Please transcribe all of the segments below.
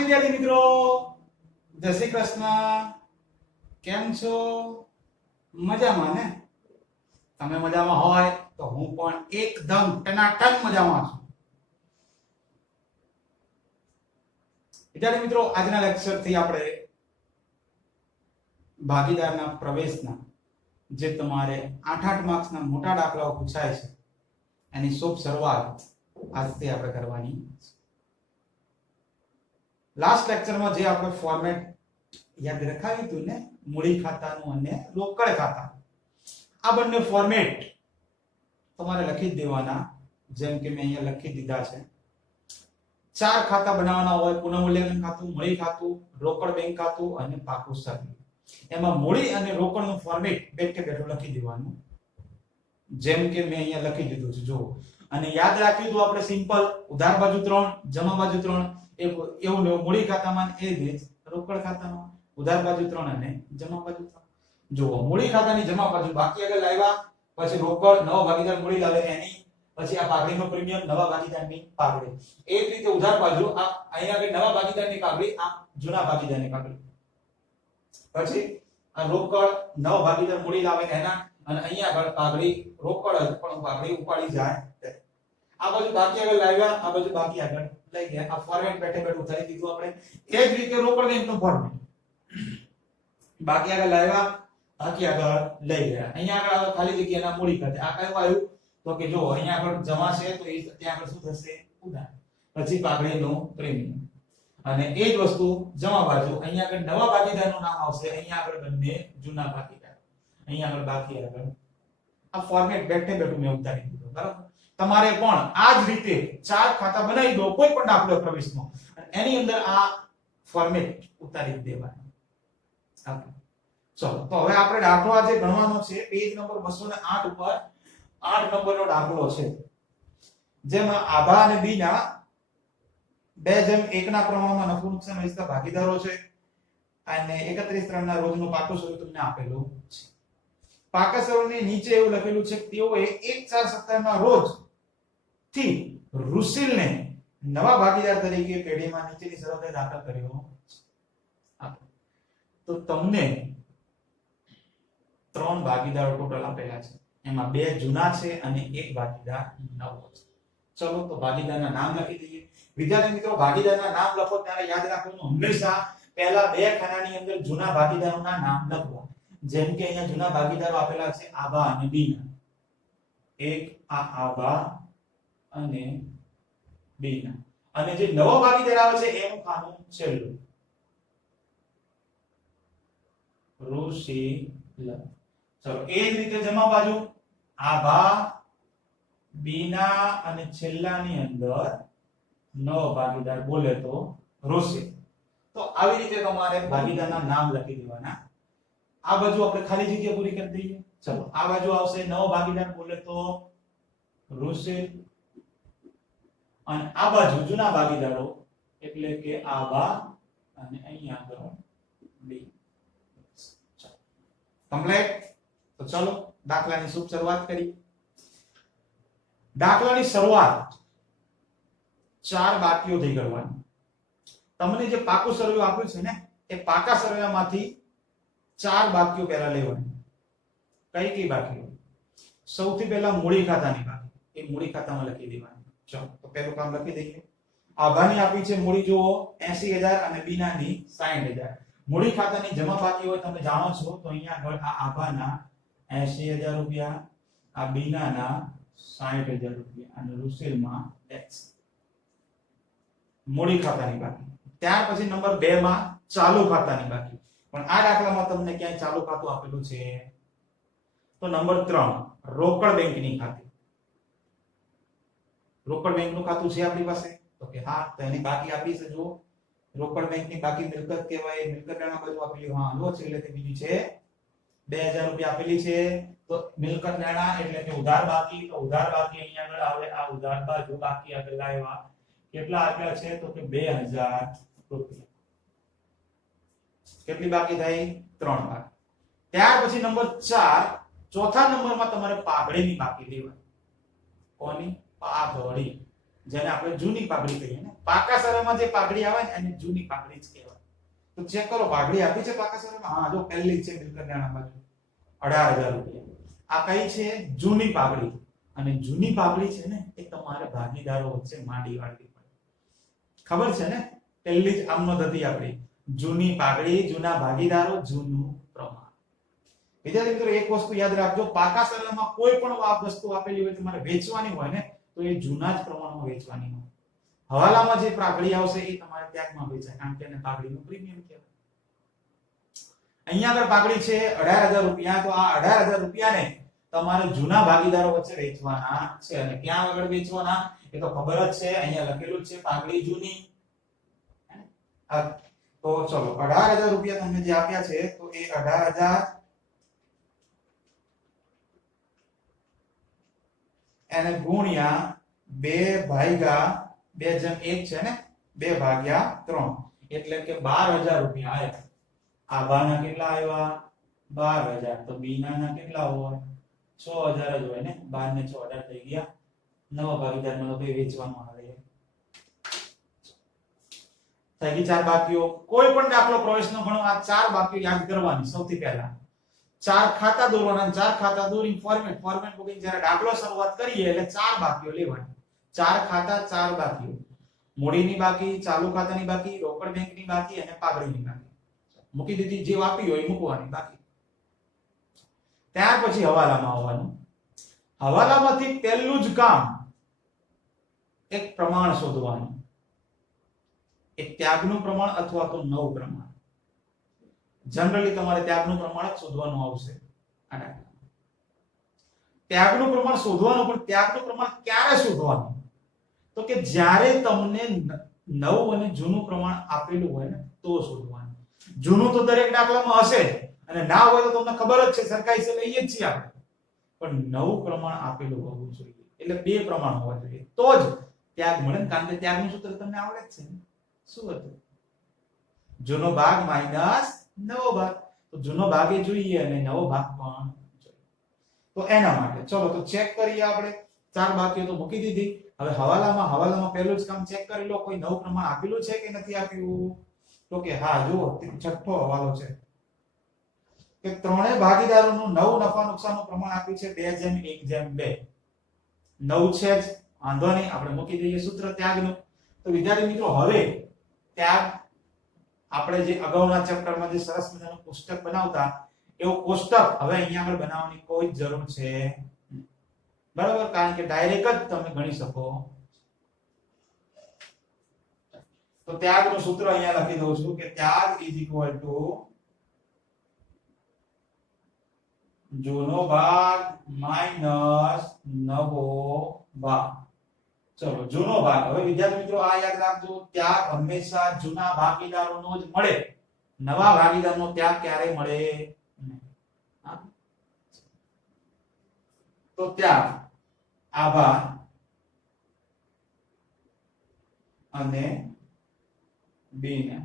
વિદ્યાર્થી મિત્રો, જય શ્રી કૃષ્ણ. કેમ છો? મજામાં ને? તમે મજામાં હોય તો હું પણ એકદમ ટનાટન મજામાં છું. વિદ્યાર્થી મિત્રો, આજના લેક્ચર થી આપણે ભાગીદારના પ્રવેશના જે તમારે 8 માર્ક્સના મોટા દાખલાઓ પૂછાય છે એની શુભ શરૂઆત આજથી આપણે કરવાની છે. લાસ્ટ લેક્ચરમાં જે આપણે ફોર્મેટ યાદ રખાવ્યું હતું ને, મૂડી ખાતાનું અને રોકડ ખાતા, આ બંને ફોર્મેટ તમારે લખી દેવાના. જેમ કે મેં અહીંયા લખી દીધા છે. 4 ખાતા બનાવવાના હોય: પુનઃમૂલ્યાંકન ખાતું, મૂડી ખાતું, રોકડ બેંક ખાતું અને પાકું સર્વે. એમાં મૂડી અને રોકડનું ફોર્મેટ બેઠે બેઠું લખી દેવાનું, જેમ કે મેં અહીંયા લખી દીધું છે. જુઓ, અને યાદ રાખ્યું તો આપણે સિમ્પલ ઉધાર બાજુ 3, જમા બાજુ 3 એવું મૂડી ખાતામાં એ જ રોકડ ખાતામાં ઉધાર બાજુ 3 અને જમા બાજુ 3. જુઓ, મૂડી ખાતાની જમા બાજુ બાકી આગળ લાવ્યા, પછી રોકડ નવો ભાગીદાર મૂડી લાવે એની, પછી આ પાઘડીનો પ્રીમિયમ નવા ભાગીદારની પાઘડી. એ જ રીતે ઉધાર બાજુ આ અહીંયા આગળ નવા ભાગીદારની પાઘડી, આ જૂના ભાગીદારની પાઘડી. પછી આ રોકડ નવો ભાગીદાર મૂડી લાવે એના, અને અહીંયા આગળ પાઘડી રોકડ જ પણ પાઘડી ઉપાડી જાય. આ બાજુ બાકી આગળ લાવ્યા, આ બાજુ બાકી આગળ લઈ ગયા. આ ફોર્મેટ બેઠે બેઠું થઈ દીધું આપણે. એ જ રીતે રોકડ બેંકનું ફોર્મેટ બાકી આગળ લાવ્યા, બાકી આગળ લઈ ગયા. અહીંયા આગળ ખાલી જગ્યાના મૂડી ખાતે આ કયું આવ્યું તો કે જો અહીંયા આગળ જમા છે તો એ ત્યાં આગળ શું થશે? ઉધાર. પછી પાઘડીનું પ્રીમિયમ. અને એ જ વસ્તુ જમા બાજુ અહીંયા આગળ નવા ભાગીદારનું નામ આવશે, અહીંયા આગળ બંને જૂના ભાગીદાર, અહીંયા આગળ બાકી આગળ. આ ફોર્મેટ બેઠે બેઠું મેં ઉતારી દીધું. બરાબર? તમારે પણ આ જ રીતે 4 ખાતા બનાવી દો કોઈ પણ દાખલો પ્રવેશનો, અને એની અંદર આ ફોર્મેટ ઉતારી દેવાનું. ચલો, તો હવે આપણે દાખલો આજે ગણવાનો છે. પેજ નંબર 208 ઉપર 8 નંબરનો દાખલો છે, જેમાં આભા અને બી ના 2:1 ના પ્રમાણમાં નફો નુકસાન વહેંચતા ભાગીદારો છે, અને 31/3 ના રોજનું પાકું સ્વરૂપ તમને આપેલું છે. પાકા સ્વરૂપની નીચે એવું લખેલું છે કે તેઓએ 1/4/17 ના રોજ થી રુસિલને નવા ભાગીદાર તરીકે પેઢીમાં નીચેની શરતે દાખલ કર્યો છે. તો તમને 3 ભાગીદારો ટોટલ આપેલા છે, એમાં 2 જૂના છે અને 1 ભાગીદાર નવો છે. ચલો, તો ભાગીદારના નામ લખી દઈએ. વિદ્યાર્થી મિત્રો, ભાગીદારના નામ લખો ત્યારે યાદ રાખવાનું, હંમેશા પહેલા 2 ખાનાની અંદર જૂના ભાગીદારોના નામ લખવા. જેમ કે અહીંયા જૂના ભાગીદારો આપેલા છે આભા અને બીના. એક આ આભા અને બીના, અને જે નવો ભાગીદાર આવે છે એનું ખાનું છેલ્લું રુશિલ. ચલો, એ જ રીતે જમા બાજુ આભા, બીના અને છેલ્લાની અંદર નવો ભાગીદાર બોલે તો રુશિલ. તો આવી રીતે તમારે ભાગીદારના નામ લખી દેવાના. આ બાજુ આપણે ખાલી જગ્યા પૂરી કરી દઈએ. ચલો, આ બાજુ આવશે નવો ભાગીદાર બોલે તો રુશિલ, અને આ બાજુ જૂના ભાગીદારો એટલે કે આભા અને અહીંયા આગળ બી. કમ્પ્લીટ. તો ચલો, દાખલાની શુભ શરૂઆત કરી. દાખલાની શરૂઆત 4 બાકીઓથી કરવાની. તમને જે પાકું સર્વે આપ્યું છે ને, એ પાકા સર્વેમાંથી 4 બાકીઓ પહેલા લેવાની. કઈ કઈ બાકીઓ? સૌથી પહેલા મૂડી ખાતાની બાકી, એ મૂડી ખાતામાં લખી દેવાની. ચલો, તો પહેલું કામ લખી દઈએ. આભાની આપી છે મૂડી જુઓ 80000 અને બીનાની 60000. મૂડી ખાતાની જમા બાકી હોય તમે જાણો છો, તો અહીંયા આગળ આ આભાના 80000 રૂપિયા, આ બીનાના 60000 રૂપિયા, અને રુશિલમાં x. મૂડી ખાતાની બાકી. ત્યાર પછી નંબર 2 માં ચાલુ ખાતાની બાકી. પણ આ દાખલામાં તમને ક્યાંય ચાલુ ખાતું આપેલું છે? તો નંબર 3 રોકડ બેંકની ખાતી. રોકડ બેંકનું ખાતું છે આપણી પાસે? તો કે હા, તો એની બાકી આપી છે. જો રોકડ બેંકની બાકી મિલકત કહેવાય. મિલકત નાણા બાજુ આપેલી, હા લો છે, એટલે બીજું છે 2000 રૂપિયા આપેલી છે. તો મિલકત નાણા એટલે કે ઉધાર બાકી. તો ઉધાર બાકી અહીંયા આગળ આવે, આ ઉધાર બાજુ બાકી આગળ લાવ્યા. કેટલા આપ્યા છે? તો કે 2000 રૂપિયા. કેટલી બાકી થઈ? 3 બાકી. ત્યાર પછી નંબર 4, ચોથા નંબરમાં તમારે પાઘડીની બાકી લેવાની. કોની? પાઘડી. જેને આપણે જૂની પાઘડી કહીએ ને, પાકા સમયમાં જે પાઘડી આવે ને એને જૂની પાઘડી જ કહેવાય. તો ચેક કરો પાઘડી આપી છે પાકા સમયમાં. હા જો પહેલી છે બિલકન્યાણા બાજુ 18,000 રૂપિયા. આ કઈ છે? જૂની પાઘડી. અને જૂની પાઘડી છે ને એ તમારે ભાગીદારો વચ્ચે માંડી વાળવી પડે. ખબર છે ને? પહેલી જ આમનો હતી આપણી જૂની પાઘડી, જૂના ભાગીદારો, જૂનું પ્રમાણ. વિદ્યાર્થી મિત્રો એક વસ્તુ યાદ રાખજો, પાકા સમયમાં કોઈ પણ વસ્તુ આપેલી હોય તમારે વેચવાની હોય ને તો એ જૂના જ પ્રમાણમાં વેચવાની હોય. હવાલામાં જે પાઘડી આવશે એ તમારે ત્યાગમાં વેચાય, કારણ કે એને પાઘડીનું પ્રીમિયમ કહેવાય. અહીંયા આગળ પાઘડી છે 18,000 રૂપિયા. તો આ 18,000 રૂપિયાને તમારે જૂના ભાગીદારો વચ્ચે વેચવાના છે. અને ક્યાં આગળ વેચવાના એ તો ખબર જ છે, અહીંયા લખેલું છે પાઘડી જૂની. તો ચલો 18,000 રૂપિયા તમને જે આપ્યા છે તો એ 18,000 એને ગુણ્યા 2/2/1 છે ને, 2/3 એટલે કે 12,000 રૂપિયા આવ્યા. આ બાના કેટલા આવ્યા? 12,000. તો બીના કેટલા હોય? 6,000 જ હોય ને. 12 ને 6 18 થઈ ગયા. નવા ભાગીદારમાં તો બે વેચવાનું આવે. થઈ ગઈ 4 બાકીઓ. કોઈ પણ દાખલો પ્રવેશનો ગણો આ 4 બાકીઓ યાદ કરવાની. સૌથી પહેલા 4 ખાતા દોરવાના. 4 ખાતા દોરી ફોર્મેટ મૂકીને જ્યારે દાખલો શરૂઆત કરીએ એટલે 4 બાકીઓ લેવાની. 4 ખાતા 4 બાકીઓ. મૂડીની બાકી, ચાલુ ખાતાની બાકી, રોકડ બેંકની બાકી અને પાઘડીની બાકી. મૂકી દીધી. જે આપી હોય મૂકવાની બાકી. ત્યાર પછી હવાલામાં આવવાનું. હવાલામાંથી પહેલું જ કામ એક પ્રમાણ શોધવાનું. એક ત્યાગનું પ્રમાણ અથવા તો નવ પ્રમાણ. જનરલી તમારે ત્યાગનું પ્રમાણ જ શોધવાનું આવશે. ત્યાગનું પ્રમાણ શોધવાનું, પણ ત્યાગનું પ્રમાણ ક્યારે શોધવાનું? તો કે જ્યારે તમને નવું અને જૂનું પ્રમાણ આપેલું હોય ને તો શોધવાનું. જૂનું તો દરેક દાખલામાં હશે અને ના હોય તો તમને ખબર જ છે, સરકારી છે લઈએ જ છીએ આપણે. પણ નવું પ્રમાણ આપેલું હોવું જોઈએ. એટલે બે પ્રમાણ હોવા જોઈએ તો જ ત્યાગ મળે. કારણ કે ત્યાગનું સૂત્ર તમને આવડે જ છે ને. શું હતું? જૂનો ભાગ માઈનસ નવો ભાગ. તો જૂનો ભાગ એ જોઈએ અને નવો ભાગ પણ જોઈએ. તો એના માટે ચલો તો ચેક કરીએ આપણે. 4 બાકીઓ તો મૂકી દીધી. હવે હવાલામાં પહેલું જ કામ ચેક કરી લો. કોઈ નવું પ્રમાણ આપેલું છે કે નથી આપ્યું? તો કે હા, જુઓ છઠ્ઠો હવાલો છે કે ત્રણેય ભાગીદારોનું નવ નફા નુકસાનનું પ્રમાણ આપ્યું છે 2:1:2. નવ છે જ, વાંધો નહીં, આપણે મૂકી દઈએ સૂત્ર ત્યાગનું. તો વિદ્યાર્થી મિત્રો હવે ત્યાગ આપણે જે અગાઉના ચેપ્ટરમાં જે સરસ મજાનું પુસ્તક બનાવતા એવું પુસ્તક હવે અહીંયા આગળ બનાવવાની કોઈ જરૂર છે બરાબર, કારણ કે ડાયરેક્ટ જ તમે ગણી શકો. તો ત્યાગનું સૂત્ર અહીંયા લખી દઉં છું કે ત્યાગ જૂનો ભાગ માઈનસ નવો ભાગ. ચલો જૂનો ભાગ. હવે વિદ્યાર્થી મિત્રો આ યાદ રાખજો, ત્યાગ હંમેશા જૂના ભાગીદારોનો જ મળે. નવા ભાગીદારનો ત્યાગ ક્યારેય મળે નહીં. તો ત્યાગ આભાર અને બીના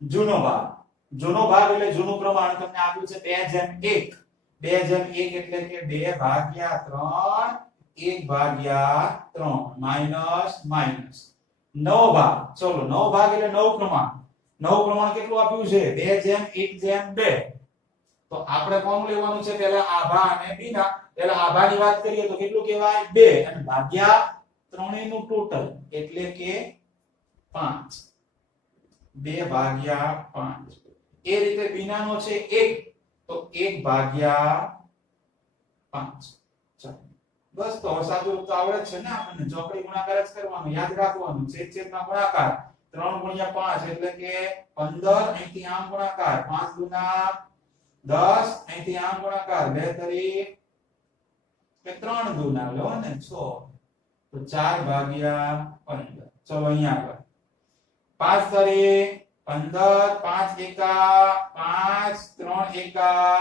જૂનો ભાગ. જૂનો ભાગ એટલે જૂનું પ્રમાણ તમને આપ્યું છે 2:1. 2:1 એટલે કે 2/3 1/3 માઈનસ માઈનસ. નવો ભાગ. ચલો નવો ભાગ એટલે નવ પ્રમાણ. નવ પ્રમાણ કેટલું આપ્યું છે? 2:1:2. તો આપણે કોણ લેવાનું છે? પહેલા આભા અને બીના. પહેલા આભાની વાત કરીએ તો કેટલું કહેવાય? 2 અને ભાગ્યા ત્રણેયનું ટોટલ એટલે કે 5. 2/5. એ રીતે બીનાનો છે 1 તો 1/5. બસ તો સાદું રૂપ તો આવડે છે ને આપણને. ચોકડી ગુણાકાર જ કરવાનો, યાદ રાખવાનું. છેદમાં ગુણાકાર 3 × 5 એટલે કે 15. અહીંથી આમ ગુણાકાર 5 ગુણા 10. અહીંથી આમ ગુણાકાર 2 તરી 3 ગુણા લો ને 6 તો 4/15. ચલો અહીંયા આગળ 5 તરી 15 5 એકા 5 3 એકા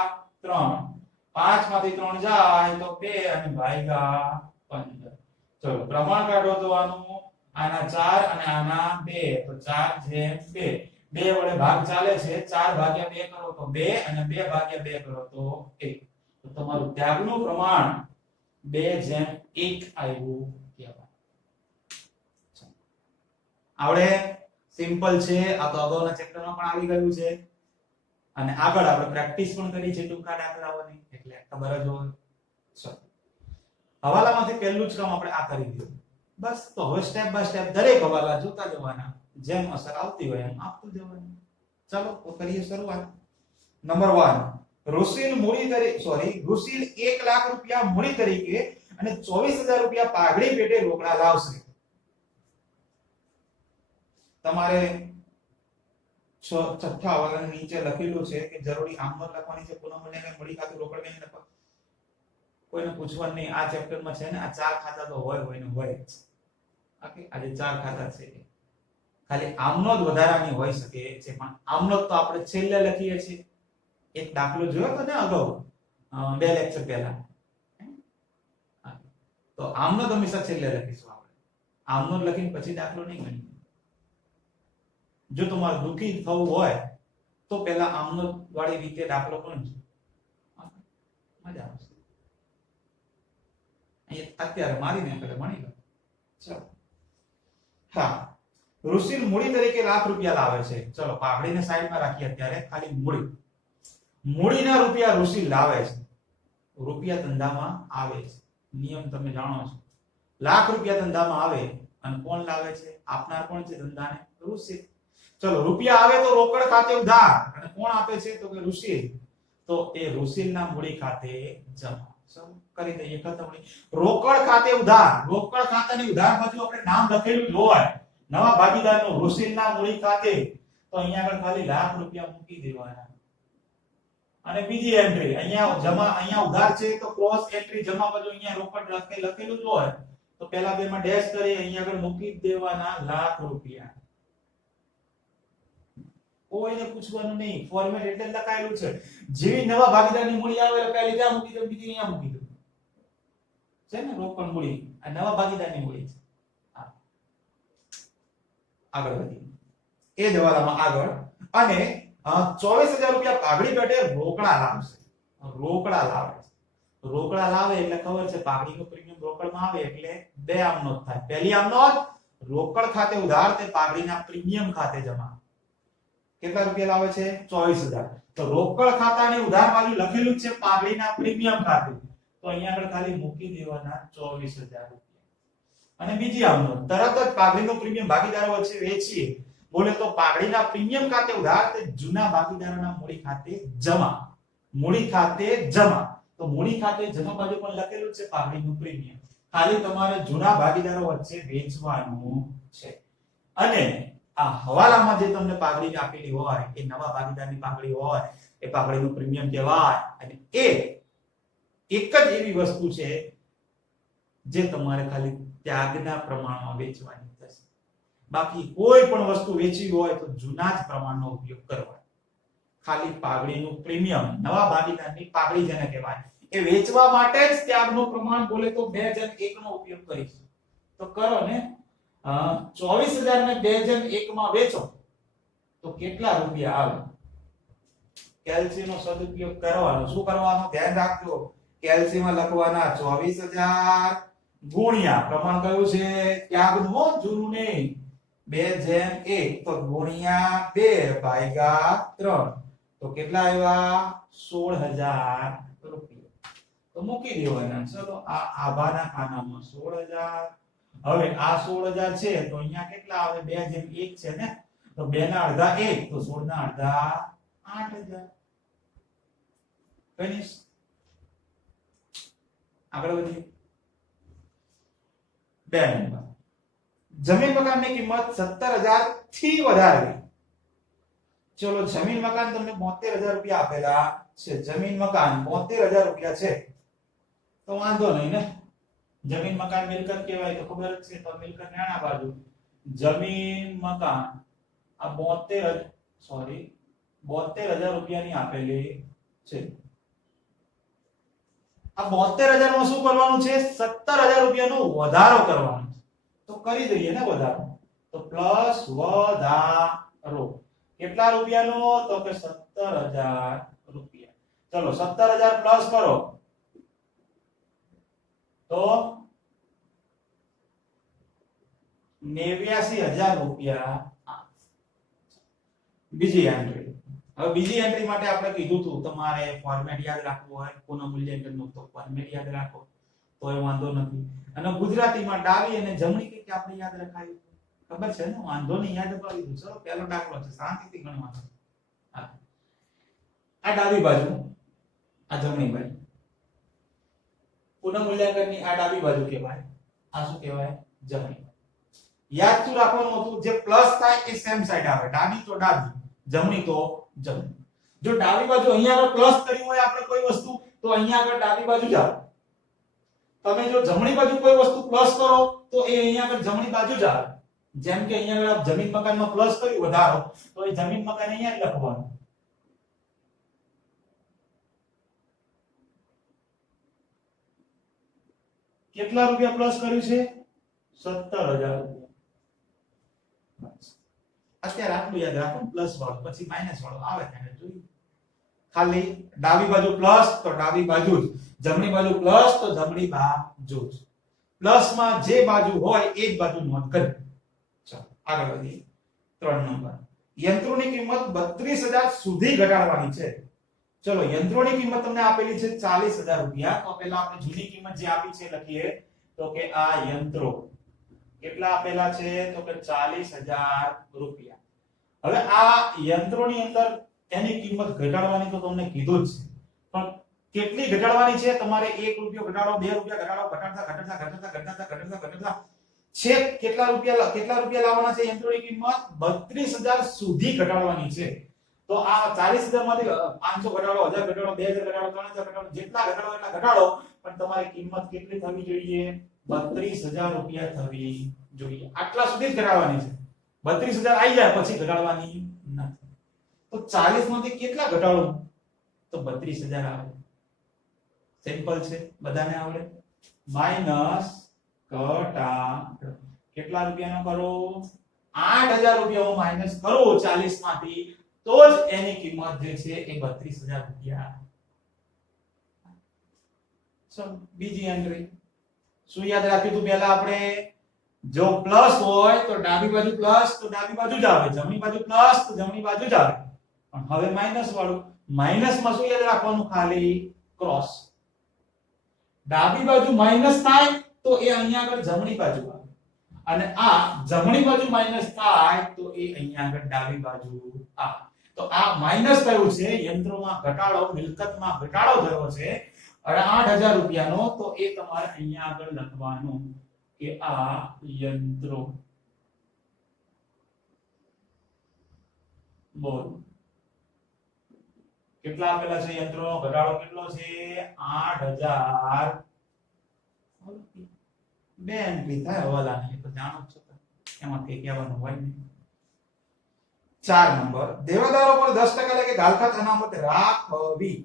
3. 5 માંથી 3 જાય તો 2 અને ભાગ્યા 15. ચલો પ્રમાણ કાઢો તો આનું. આના 4 અને આના 2 તો 4/2. 2 વડે ભાગ ચાલે છે. 4/2 કરો તો 2 અને 2/2 કરો તો 1. તો તમારું ત્યાગનું પ્રમાણ 2:1 આવ્યું કહેવાય. આવડે? સિમ્પલ છે. આ તો અગાઉના ચેપ્ટરમાં પણ આવી ગયું છે અને આગળ આપણે પ્રેક્ટિસ પણ કરી છે ટૂંકા દાખલાઓની, એટલે ખબર જ હોય. ચલો, હવાલામાંથી પહેલું જ કામ આપણે આ કરી દીધું. બસ, તો હવે સ્ટેપ બાય સ્ટેપ દરેક હવાલા જોતા જવાના, જેમ અસર આવતી હોય એમ આપતું જવાનું. ચલો તો કરીએ શરૂઆત. નંબર 1, રુશિલ મૂડી તરીકે રુશિલ 1 લાખ રૂપિયા મૂડી તરીકે અને 24000 રૂપિયા પાઘડી પેટે રોકડા લાવશે. તમારે છઠ્ઠા હવાલાની નીચે લખેલું છે કે જરૂરી આમનોંધ લખવાની છે, પુનઃ મૂલ્યાંકન, મૂડી ખાતું, રોકડ બેંક લખવા. કોઈને પૂછવાનું નહીં. આ ચેપ્ટરમાં છે ને આ 4 ખાતા તો હોય ને હોય જ. ઓકે, આજે 4 ખાતા છે. ખાલી આમનોંધ વધારાની હોઈ શકે છે, પણ આમનોંધ તો આપણે છેલ્લે લખીએ છીએ. એક દાખલો જોયો તો ને અગાઉ 2 લેક્ચર પહેલા. તો આમનોંધ હંમેશા છેલ્લે લખીશું આપણે. આમનોંધ લખીને પછી દાખલો નહીં ગણીએ. જો તમારે દુઃખી થવું હોય તો પહેલા આમનોંધ વાળી રીતે દાખલો ગણજો, મજા આવશે. અહીંયા અત્યારે મારીને આપણે ભણી લો. ચલો, હા, રુશિલ મૂડી તરીકે લાખ રૂપિયા લાવે છે. ચલો, પાઘડીને સાઈડમાં રાખીએ. અત્યારે ખાલી મૂડીના રૂપિયા રુશિલ લાવે છે. રૂપિયા ધંધામાં આવે છે. નિયમ તમે જાણો છો. લાખ રૂપિયા ધંધામાં આવે અને કોણ લાવે છે? આપનાર કોણ છે ધંધાને? રુશિલ. ચલો, રૂપિયા આવે તો રોકડ ખાતે ઉધાર, અને કોણ આપે છે? તો કે રુશિલ. તો એ રુશિલના મૂડી ખાતે જમા. સમ કરી દઈએ ખતમ. રોકડ ખાતે ઉધાર. રોકડ ખાતાની ઉધાર બાજુ આપણે નામ લખેલું જ હોય. નવા ભાગીદારનું રુશિલના મૂડી ખાતે. તો અહીંયા આગળ ખાલી લાખ રૂપિયા મૂકી દેવાના. અને બીજી એન્ટ્રી અહીંયા જમા, અહીંયા ઉધાર છે તો ક્રોસ એન્ટ્રી જમા બાજુ અહીંયા રોકડ લખેલું જ હોય. તો પહેલા બે માં ડેશ કરી અહીંયા આગળ મૂકી દેવાના લાખ રૂપિયા. કોઈને પૂછવાનું નહીં. ફોર્મેટ એટલે લખાયેલું છે. જેવી નવા ભાગીદારની મૂડી આવે પહેલી ત્યાં મૂકી દો, બીજી અહીંયા મૂકી દો. છે ને રોકડ મૂડી. આ નવા ભાગીદારની મૂડી છે. આગળ વધીએ. એ જ હવાલામાં આગળ અને 24000 રૂપિયા પાઘડી પેટે રોકડા લાવશે. રોકડા લાવે છે. રોકડા લાવે એટલે ખબર છે પાઘડીનું પ્રીમિયમ રોકડમાં આવે એટલે બે આમનોંધ થાય. પહેલી આમનોંધ રોકડ ખાતે ઉધાર તે પાઘડીના પ્રીમિયમ ખાતે જમા. કેટલા રૂપિયા લાવે છે? 24000. તો રોકડ ખાતાની ઉધાર બાજુ લખેલું છે પાઘડીના પ્રીમિયમ ખાતે. તો અહીંયા આગળ ખાલી મૂકી દેવાના 24000 રૂપિયા. અને બીજી આમનોંધ તરત જ પાઘડીનું પ્રીમિયમ ભાગીદારો વચ્ચે વેચીએ. બોલે તો પાઘડીના પ્રીમિયમ ખાતે ઉધાર તે જૂના ભાગીદારોના મૂડી ખાતે જમા. મૂડી ખાતે જમા. તો મૂડી ખાતે જમા બાજુ પણ લખેલું છે પાઘડીનું પ્રીમિયમ. ખાલી તમારે જૂના ભાગીદારો વચ્ચે વેચવાનું છે. અને આ હવાલામાં જે તમને પાઘડી આપેલી હોય એ નવા ભાગીદારની પાઘડી હોય એ પાઘડીનું પ્રીમિયમ કહેવાય. અને એ એક જ એવી વસ્તુ છે જે તમારે ખાલી ત્યાગના પ્રમાણમાં વેચવાની થશે. બાકી કોઈ પણ વસ્તુ વેચવી હોય તો જૂના જ પ્રમાણનો ઉપયોગ કરવાનો. ખાલી પાઘડીનું પ્રીમિયમ, નવા ભાગીદારની પાઘડી જેને કહેવાય, એ વેચવા માટે જ ત્યાગનું પ્રમાણ બોલે તો 2:1 નો ઉપયોગ કરીશું. તો કરો ને 24000 ને 2:1 માં વેચો તો કેટલા રૂપિયા આવે? કેલ્સી નો સદુપયોગ કરવાનો. શું કરવાનો? ધ્યાન રાખજો. કેલ્સી માં લખવાના 24000 ગુણ્યા પ્રમાણ કયું છે? ત્યાગનું, જૂનું નહીં. 2:1 તો ગુણ્યા 2 ભાગ્યા 3 તો કેટલા આવ્યા? 16000 રૂપિયા. તો મૂકી દેવાના. ચલો, આ આભાના ખાનામાં 16000. હવે આ 16000 છે તો અહીંયા કેટલા આવે? 2:1 છે ને, તો 2 ના અડધા 1 તો 16 ના અડધા 8000. ફિનિશ. આગળ વધીએ. 2 નંબર. જમીન મકાનની કિંમત 17000 થી વધારવી. ચલો, જમીન મકાન તમને 72000 રૂપિયા આપેલા છે. જમીન મકાન 72000 રૂપિયા છે તો વાંધો નહીં ને. જમીન મકાન મિલકત કહેવાય તો ખબર જ છે. તો મિલકત નાના બાજુ જમીન મકાન આ 72000 રૂપિયાની આપેલી છે. આ 72000 માં શું કરવાનું છે? 17000 રૂપિયાનો વધારો કરવાનો છે. તો કરી દઈએ ને વધારો. તો પ્લસ વધારો કેટલા રૂપિયાનો? તો કે 17000 રૂપિયા. ચલો, 17000 પ્લસ કરો તો ₹89,000 બીજી એન્ટ્રી. હવે બીજી એન્ટ્રી માટે આપણે કીધું હતું તમારે ફોર્મેટ યાદ રાખવું હોય પુનઃ મૂલ્યાંકનનું તો ફોર્મેટ યાદ રાખો તો એ વાંધો નથી. અને ગુજરાતીમાં ડાબી અને જમણી કઈ આપણે યાદ રખાયું ખબર છે ને, વાંધો નહીં, યાદ અપાવી દીધું. ચલો પહેલો દાખલો છે, શાંતિથી ગણવાનો. આ ડાબી બાજુ, આ જમણી બાજુ. પુનઃ મૂલ્યાંકનની આ ડાબી બાજુ કહેવાય, આ શું કહેવાય? જમણી. યાદ શું રાખવાનું હતું? જે પ્લસ થાય એ સેમ સાઈડ આવે, ડાબી તો ડાબી, જમણી તો જમણી. જો ડાબી બાજુ અહીંયા આગળ પ્લસ કર્યું હોય આપણે કોઈ વસ્તુ, તો અહીંયા આગળ ડાબી બાજુ જ આવે. તમે જો જમણી બાજુ કોઈ વસ્તુ પ્લસ કરો તો એ અહીંયા આગળ જમણી બાજુ જ આવે. જેમ કે અહીંયા આગળ જમીન મકાનમાં પ્લસ કર્યું વધારો, તો એ જમીન મકાન અહીંયા જ લખવાનું. કેટલા રૂપિયા પ્લસ કર્યું છે? 17,000 રૂપિયા. અત્યારે આટલું યાદ રાખો, પ્લસ વાળું, પછી માઈનસ વાળું આવે ત્યારે જોઈએ. ખાલી ડાબી બાજુ પ્લસ તો ડાબી બાજુ જ, જમણી બાજુ પ્લસ તો જમણી બાજુ જ. પ્લસ માં જે બાજુ હોય એ જ બાજુ નોંધ કરી. ચાલો આગળ વધીએ. 3 નંબર. યંત્રોની કિંમત 32,000 સુધી ઘટાડવાની છે. ચલો યંત્રોની કિંમત તમને આપેલી છે 40,000 રૂપિયા. તો પહેલા આપણે જૂની કિંમત જે આપી છે લખીએ તો કે આ યંત્રો કેટલા આપેલા છે? તો કે 40,000 રૂપિયા. હવે આ યંત્રોની અંદર એની કિંમત ઘટાડવાની તો તમને કીધું જ છે, પણ કેટલી ઘટાડવાની છે? તમારે 1 રૂપિયો ઘટાડો, 2 રૂપિયા ઘટાડો, ઘટાડતા છે કેટલા રૂપિયા લાવવાના છે? યંત્રોની કિંમત 32,000 સુધી ઘટાડવાની છે. તો આ 40,000 માંથી 500 ઘટાડો, 1000 ઘટાડો, 2000 ઘટાડો, 3000 ઘટાડો, જેટલા ઘટાડો એટલા ઘટાડો, પણ તમારી કિંમત કેટલી થવી જોઈએ? 32,000 રૂપિયા થવી જોઈએ. આટલા સુધી જ ઘટાડવાની છે. 32,000 આવી જાય પછી ઘટાડવાની નથી. તો 40 માંથી કેટલા ઘટાડો? તો 32,000 આવે. સિમ્પલ છે, બધાને આવડે. માઈનસ ઘટાડો કેટલા રૂપિયાનો કરો? 8,000 રૂપિયા હું માઈનસ કરું 40 માંથી, તો જ એની કિંમત જે છે એ 32,000 રૂપિયા. ચલો બીજી એન્ટ્રી. શું યાદ રાખ્યું તું પહેલા આપણે? જો પ્લસ હોય તો ડાબી બાજુ પ્લસ તો ડાબી બાજુ જ આવે, જમણી બાજુ પ્લસ તો જમણી બાજુ જ આવે. પણ હવે માઈનસ વાળું, માઈનસ માં શું યાદ રાખવાનું? ખાલી ક્રોસ. ડાબી બાજુ માઈનસ થાય તો એ અહીંયા આગળ જમણી બાજુ આવે, અને આ જમણી બાજુ માઈનસ થાય તો એ અહીંયા આગળ ડાબી બાજુ આવે. તો આ માઈનસ થયું છે, યંત્રોમાં ઘટાડો, મિલકતમાં ઘટાડો થયો છે 8,000 રૂપિયાનો. તો એ તમારે અહીંયા આગળ લખવાનું કે આ યંત્રો. બોલ કેટલા આપેલા છે? યંત્રોનો ઘટાડો કેટલો છે? 8,000. બે એન્ટ્રી થાય હવાલાની, તો જાણો છો એમાં કઈ કહેવાનું હોય નહીં. 4 નંબર. દેવાદારો પર 10% એટલે કે ગાલખાત અનામત રાખવી.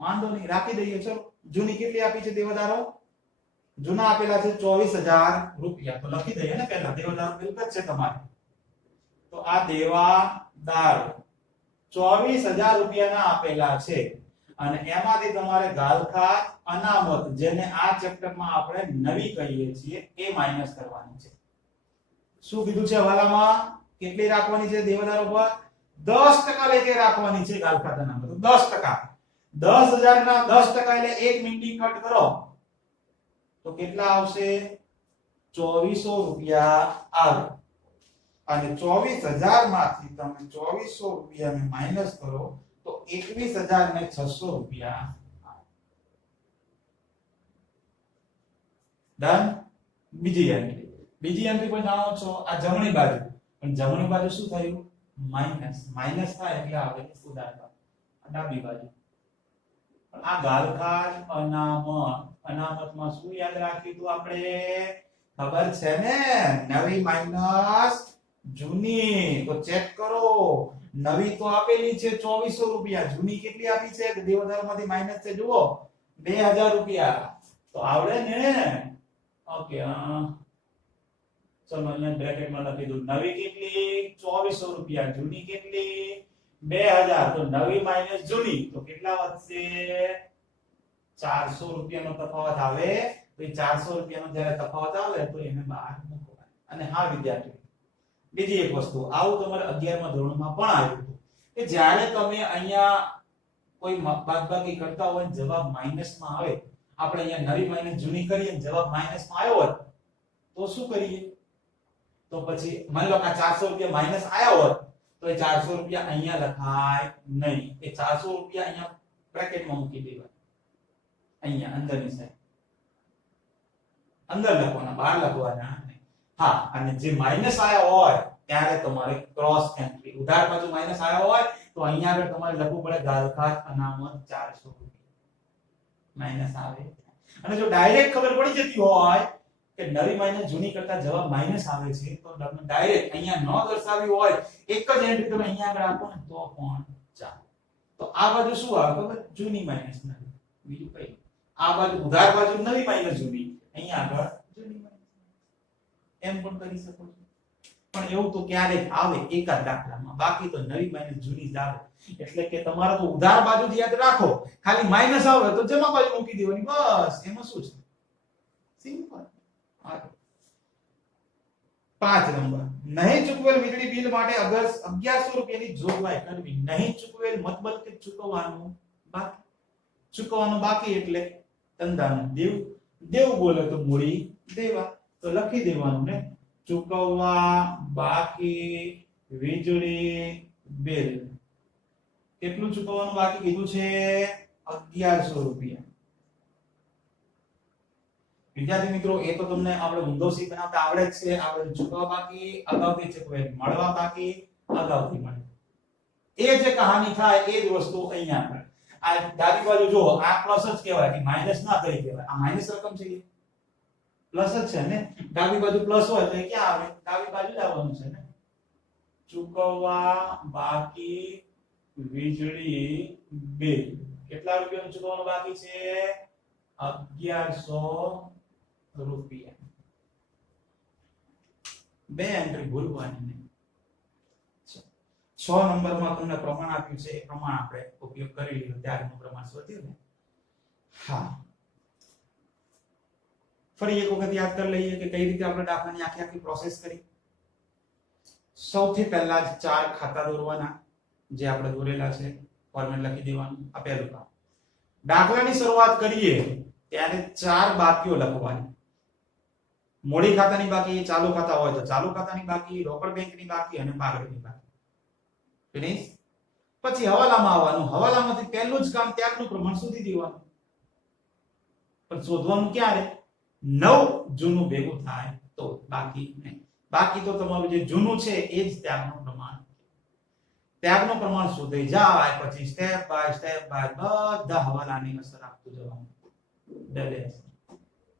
વાંધો નહીં, રાખી દઈએ. ચલો જૂની કેટલી આપી છે દેવાદારો? જૂના આપેલા છે 24,000 રૂપિયા. તો લખી દઈએ ને પહેલા, દેવાદારો મિલકત છે તમારી. તો આ દેવાદારો 24,000 રૂપિયાના આપેલા છે, અને એમાંથી તમારે ગાલખાત અનામત, જેને આ ચેપ્ટરમાં આપણે નવી કહીએ છીએ, એ માઈનસ કરવાની છે. શું કીધું છે હવાલામાં? કેટલી રાખવાની છે દેવાદારો પર? 10% લેકે રાખવાની છે ગાલખાત અનામત. 10%. 10,000 ના 10% એટલે 1 મિનિટ કટ કરો તો કેટલા આવશે? 2400 રૂપિયા આવે. અને 24,000 માંથી તમે 2400 રૂપિયાને માઈનસ કરો તો 21,600 રૂપિયા આવે. ડન. બીજી એન્ટ્રી. બીજી એન્ટ્રી પણ જાણો છો, આ જમણી બાજુ. પણ જમણી બાજુ શું થયું? માઈનસ. માઈનસ થાય એટલે આવે ઉદાહરણ ડાબી બાજુ. આ ગાલખાત અનામતમાં શું યાદ રાખ્યું તું આપણે? ખબર છે ને, નવી માઈનસ જૂની. તો ચેક કરો, નવી તો આપેલી છે 2400 રૂપિયા, જૂની કેટલી આપી છે? દેવાદારોમાંથી માઈનસ છે, જુઓ 2,000 રૂપિયા. તો આવડે ને? ઓકે. ચલો અહીંયા બ્રેકેટમાં લખી દઉં. નવી કેટલી? 2400 રૂપિયા. જૂની કેટલી? 2,000. તો નવી માઈનસ જૂની તો કેટલા વધશે? 400 રૂપિયાનો તફાવત આવે. તો એ 400 રૂપિયાનો જ્યારે તફાવત આવે તો એને બહાર મૂકવાનો. અને હા વિદ્યાર્થી, બીજી એક વસ્તુ આવું તમારે 11મા ધોરણમાં પણ આવ્યું હતું કે જ્યારે તમે અહીંયા કોઈ બાદબાકી કરતા હોય જવાબ માઈનસમાં આવે, આપણે અહીંયા નવી માઈનસ જૂની કરીએ ને જવાબ માઈનસમાં આવ્યો હોત તો શું કરીએ? તો પછી માની લો કે 400 રૂપિયા માઈનસ આવ્યા હોત તો એ 400 રૂપિયા અહીંયા લખાય નહીં, એ 400 રૂપિયા અહીંયા બ્રેકેટમાં મૂકી દેવાય, અહીંયા અંદરની સાઈડ અંદર લખવાના, બહાર લખવાના નહીં. હા, અને જે માઈનસ આવ્યા હોય ત્યારે તમારે ક્રોસ એન્ટ્રી, ઉધાર બાજુ માઈનસ આવ્યા હોય તો અહીંયા આગળ તમારે લખવું પડે ગાલખાત અનામત 400 રૂપિયા માઈનસ આવે. અને જો ડાયરેક્ટ ખબર પડી જતી હોય કે નવી માઈનસ જૂની કરતા જવાબ માઈનસ આવે છે તો ડાયરેક્ટ અહીંયા ન દર્શાવ્યું હોય એક જ એન્ટ્રી તમે અહીંયા આગળ આપો ને તો પણ ચાલે. તો આ બાજુ શું આવે ખબર? જૂની માઈનસ નવી, બીજું કઈ. આ બાજુ ઉધાર બાજુ નવી માઈનસ જૂની, અહીંયા આગળ જૂની માઈનસ, એમ પણ કરી શકો છો. પણ એવું તો ક્યારેક આવે એકાદ દાખલામાં, બાકી તો નવી માઈનસ જૂની જ આવે. એટલે કે તમારે તો ઉધાર બાજુ યાદ રાખો, ખાલી માઈનસ આવે તો જમા બાજુ મૂકી દેવાની, બસ. એમાં શું છે? સિમ્પલ. 5 નંબર, નહીં ચૂકવેલ વીજળી બિલ માટે અગર 1100 રૂપિયાની જોગવાઈ કરવી. નહીં ચૂકવેલ મતલબ કે ચૂકવવાનું બાકી. ચૂકવવાનું બાકી એટલે ધંધાનું દેવું. દેવું બોલે તો મૂડી દેવા, તો લખી દેવાનું ને ચૂકવવા બાકી વીજળી બિલ. કેટલું ચૂકવવાનું બાકી કીધું છે? 1100 રૂપિયા. વિદ્યાર્થી મિત્રો, એ તો તમને આપણે ઊંધો સી બનાવતા આવડે જ છે. આપણે ચૂકવવા બાકી, અગાઉથી ચૂકવેલ, મળવા બાકી, અગાઉથી મળે. એ જે કહાની થાય એ જ વસ્તુ અહીંયા આપણે આ ડાબી બાજુ જો આ પ્લસ જ કહેવાય કે માઈનસ ના કરી કહેવાય. આ માઈનસ રકમ છે એ પ્લસ જ છે ને. ડાબી બાજુ પ્લસ હોય તો ક્યાં આવે? ડાબી બાજુ જ આવવાનું છે ને. ચૂકવવા બાકી વીજળી બિલ. કેટલા રૂપિયાનું ચૂકવવાનું બાકી છે? 1100 રૂપિયા. બે એન્ટ્રી ભૂલવાની નહીં. 6 નંબરમાં તમને પ્રમાણ આપ્યું છે, એ પ્રમાણ આપણે ઉપયોગ કરી લીધું, ત્યારનું પ્રમાણ શોધ્યું ને. હા, ફરી એક વખત યાદ કરી લઈએ કે કઈ રીતે આપણે દાખલાની આખી પ્રોસેસ કરી. સૌથી પહેલા જ 4 ખાતા દોરવાના, જે આપણે દોરેલા છે, ફોર્મેટ લખી દેવાનું. આ પહેલું કામ. દાખલાની શરૂઆત કરીએ ત્યારે 4 બાકીઓ લખવાની. મૂડી ખાતાની બાકી, ચાલુ ખાતા હોય તો ચાલુ ખાતાની બાકી, રોકડ બેંકની બાકી અને પાગડીની બાકી. ફિનિશ. પછી હવાલામાં આવવાનું. હવાલામાંથી પહેલું જ કામ ત્યાગનું પ્રમાણ શોધી દેવાનું. પણ શોધવાનું ક્યારે? 9 જૂનું ભેગું થાય તો, બાકી નહીં. બાકી તો તમારું જે જૂનું છે એ જ ત્યાગનું પ્રમાણ. ત્યાગનું પ્રમાણ શોધી જાય પછી સ્ટેપ બાય સ્ટેપ બધા હવાલાની અસર આપતું જવાનું.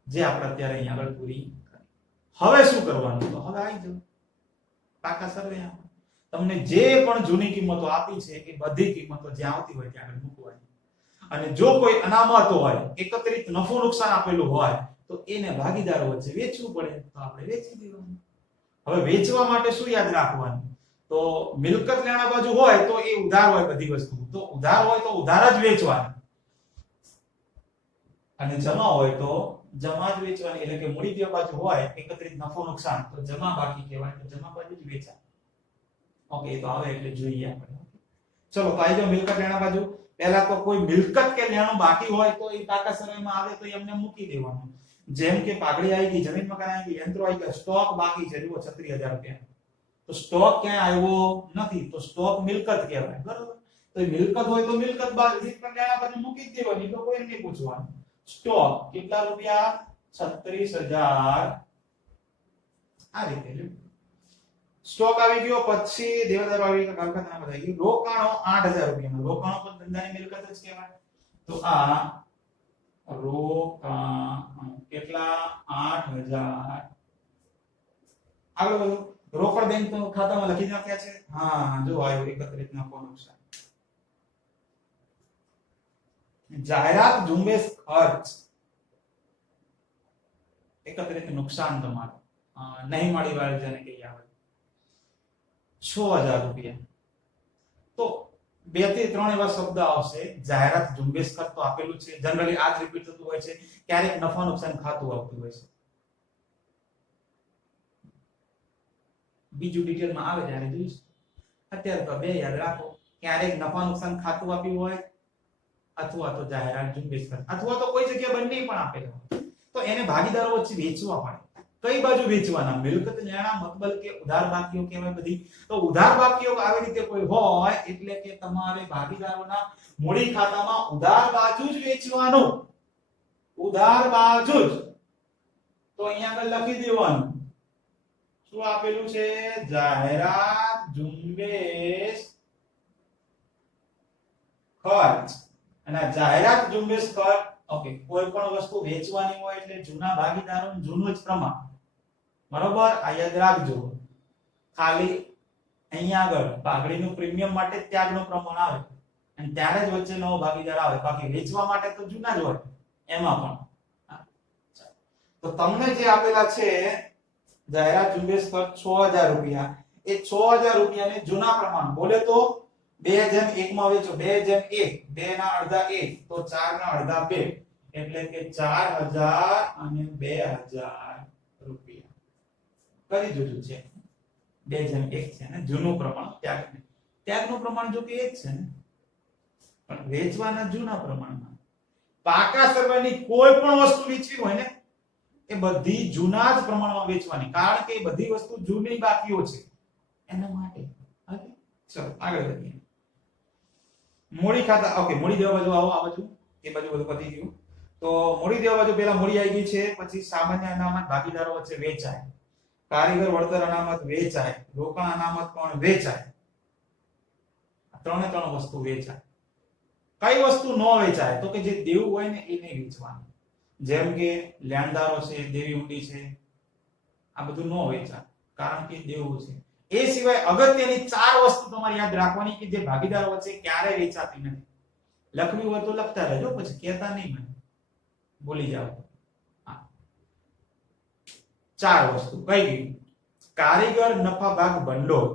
જે આપણે અત્યારે અહીંયા આગળ પૂરી કરી. હવે શું કરવાનું? તો હવે આવી જાવ પાકા સર્વે. તમને જે પણ જૂની કિંમતો આપી છે એ બધી કિંમતો જ્યાં આવતી હોય ત્યાં આગળ મૂકવાની. અને જો કોઈ અનામત હોય, એકત્રિત નફો નુકસાન આપેલું હોય તો એને ભાગીદારો વચ્ચે વેચવું પડે તો આપણે વેચી દેવાનું. હવે વેચવા માટે શું યાદ રાખવાનું? તો મિલકત લેણા બાજુ હોય તો એ ઉધાર હોય બધી વસ્તુ, તો ઉધાર હોય તો ઉધાર જ વેચવાની, અને જમા હોય તો જમા જ વેચવાની. એટલે કે મૂડી દેવા બાજુ હોય એકત્રિત નફો નુકસાન તો જમા બાકી કહેવાય, તો જમા બાજુ જ વેચાય. ઓકે, તો આવે એટલે જોઈએ આપણે. ચલો, તો આવી જાઓ મિલકત લેણા બાજુ. પહેલા તો કોઈ મિલકત કે લેણું બાકી હોય તો એ પાકા સર્વેમાં આવે તો એમને મૂકી દેવાનું. જેમ કે પાઘડી આવી ગઈ, જમીન મકાન આવી ગઈ, યંત્રો આવી ગયા, સ્ટોક બાકી છે જુઓ 36000 રૂપિયા. તો સ્ટોક ક્યાં આવ્યો નથી, તો સ્ટોક મિલકત કહેવાય, બરોબર? તો એ મિલકત હોય તો મિલકત બાજુ લેણા બાજુ મૂકી જ દેવાની, તો કોઈ નહીં પૂછવાનું. સ્ટોક કેટલા રૂપિયા? 36000. આ રીતે સ્ટોક આવી ગયો. પછી દેવાદારો આવી ગયા, કારખાના બધા આવી ગયું. રોકાણો 8000 રૂપિયા. રોકાણો પણ ધંધાની મિલકત જ કહેવાય. તો આ રોકાણ કેટલા? 8000. આગળ વધો. રોકડ બેંક ખાતામાં લખી નાખ્યા છે. હા, જો આવ્યો એકત્રિત નફો નુકસાન. જાહેરાત ઝુંબેશ ખર્ચ, એકત્રિત નુકસાન તમારું નહીં મળી વાળી જેને કહીએ આવે 6000 રૂપિયા. તો 2 થી 3 એવા શબ્દ આવશે. જાહેરાત ઝુંબેશ ખર્ચ તો આપેલું છે, જનરલી આ જ રિપીટ થતું હોય છે. ક્યારેક નફા નુકસાન ખાતું આવતું હોય છે. બીજું ડિટેલમાં આવે ત્યારે જોઈશું. અત્યારે તો બે યાદ રાખો, ક્યારેક નફા નુકસાન ખાતું આપ્યું હોય અથવા તો જાહેરાત ઝુંબેશ ખર્ચ અથવા તો કોઈ જગ્યાએ બંને પણ આપેલા હોય તો એને ભાગીદારો વચ્ચે વેચવા પડે. કઈ બાજુ વેચવાના? મિલકત નાણાં મકબલ કે ઉધાર બાકીઓ કહેવાય બધી. તો ઉધાર બાકીઓ આવી રીતે કોઈ હોય એટલે કે તમારે ભાગીદારોના મૂડી ખાતામાં ઉધાર બાજુ જ વેચવાનું, ઉધાર બાજુ જ. તો અહીંયા આગળ લખી દેવાનું શું આપેલું છે? જાહેરાત ઝુંબેશ ખર્ચ. અને જાહેરાત ઝુંબેશ ખર્ચ ઓકે, કોઈ પણ વસ્તુ વેચવાની હોય એટલે જૂના ભાગીદારોનું જૂનું જ પ્રમાણ, બરોબર? આ યાદ રાખજો. ખાલી અહીંયા આગળ પાઘડીનું પ્રીમિયમ માટે ત્યાગનું પ્રમાણ આવે અને ત્યારે જ વચ્ચે નવો ભાગીદાર આવે, બાકી વેચવા માટે તો જૂના જ હોય એમાં પણ. તો તમને જે આપેલા છે જાહેરાત ઝુંબેશ ખર્ચ 6000 રૂપિયા, એ 6000 રૂપિયાને જૂના પ્રમાણ બોલે તો 2:1 માં વેચો. 2:1, 2 ના અડધા 1 તો 4 ના અડધા 2 એટલે કે 4000 અને 2000 રૂપિયા કરી જોજો છે. 2:1 છે ને જૂનું પ્રમાણ, ત્યાગનું પ્રમાણ જો કે એક છે ને, પણ વેચવાના જૂના પ્રમાણમાં. પાકા સરવાળાની કોઈ પણ વસ્તુ વેચવી હોય ને એ બધી જૂના જ પ્રમાણમાં વેચવાની, કારણ કે એ બધી વસ્તુ જૂની બાકીઓ છે એના માટે. ઓકે, ચલો આગળ વધીએ. મૂડી ખાતા ઓકે, મૂડી દેવા બાજુ આવો, આ બાજુ એ બાજુ બધું પતી ગયું. તો મૂડી દેવા બાજુ પહેલા મૂડી આવી ગઈ છે, પછી સામાન્ય અનામત ભાગીદારો વચ્ચે વેચાય, કારીગર વળતર અનામત વેચાય, રોકાણ અનામત પણ વેચાય. ત્રણે ત્રણ વસ્તુ વેચાય. કઈ વસ્તુ ન વેચાય? તો કે જે દેવું હોય ને એ નહીં વેચવાનું, જેમ કે લેણદારો છે, દેવી ઊંડી છે, આ બધું ન વેચાય કારણ કે દેવું છે. એ સિવાય અગત્યની 4 વસ્તુ તમારે યાદ રાખવાની કે જે ભાગીદારો વચ્ચે ક્યારે વેચાતી નથી. લખવી હોય તો લખતા રહેજો, પછી કહેતા નહીં મને ભૂલી જાવ. 4 વસ્તુ કઈ ગઈ? કારીગર નફા ભાગ ભંડોળ,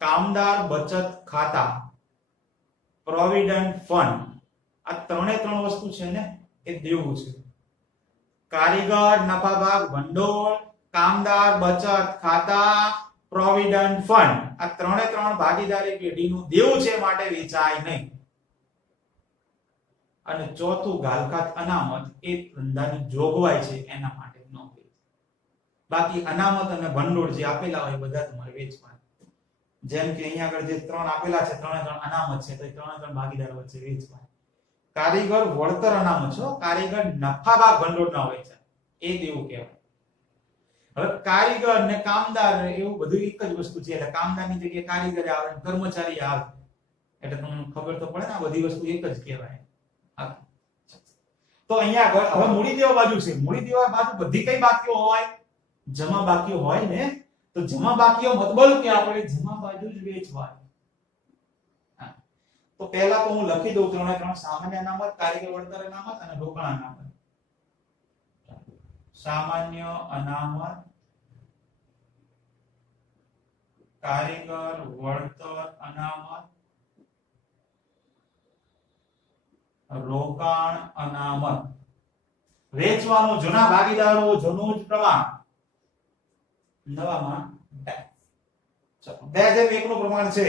કામદાર બચત ખાતા, પ્રોવિડન્ટ ફંડ. આ ત્રણે ત્રણ વસ્તુ છે ને એ દેવું છે. કારીગર નફા ભાગ ભંડોળ, કામદાર બચત ખાતા, પ્રોવિડન્ટ ફંડ, આ ત્રણે ત્રણ ભાગીદારી પેઢીનું દેવું છે, માટે વેચાય નહીં. અને ચોથું ગાલખાત અનામત, એ ધંધાની જોગવાઈ છે એના માટે ન વેચાય. બાકી અનામત અને ભંડોળ જે આપેલા હોય બધા તમારે વેચવાના. જેમ કે અહીંયા આગળ જે 3 આપેલા છે, ત્રણે ત્રણ અનામત છે, તો એ ત્રણે ત્રણ ભાગીદારો વચ્ચે વેચવાના. કારીગર વળતર અનામત છો, કારીગર નફા ભાગ ભંડોળ ના વેચાય, એ દેવું કહેવાય. હવે કારીગર ને કામદાર એવું બધું એક જ વસ્તુ છે, એટલે કામદારની જગ્યાએ કારીગર આવે, કર્મચારી આવે, એટલે તમને ખબર તો પડે ને આ બધી વસ્તુ એક જ કહેવાય. તો અહીંયા આગળ હવે મૂડી દેવા બાજુ છે. મૂડી દેવા બાજુ બધી કઈ બાકીઓ હોય? જમા બાકીઓ હોય ને, તો જમા બાકીઓ મતલબ કે આપણે જમા બાજુ જ વેચવાય. તો પહેલા તો હું લખી દઉં ત્રણે ત્રણ: સામાન્ય અનામત, કારીગર વળતર અનામત અને રોકાણ અનામત. સામાન્ય અનામત, કારીગર વળતર અનામત, રોકાણ અનામત. વેચવાનું જૂના ભાગીદારો, જૂનું જ પ્રમાણ, નવામાં 2001 નું પ્રમાણ છે.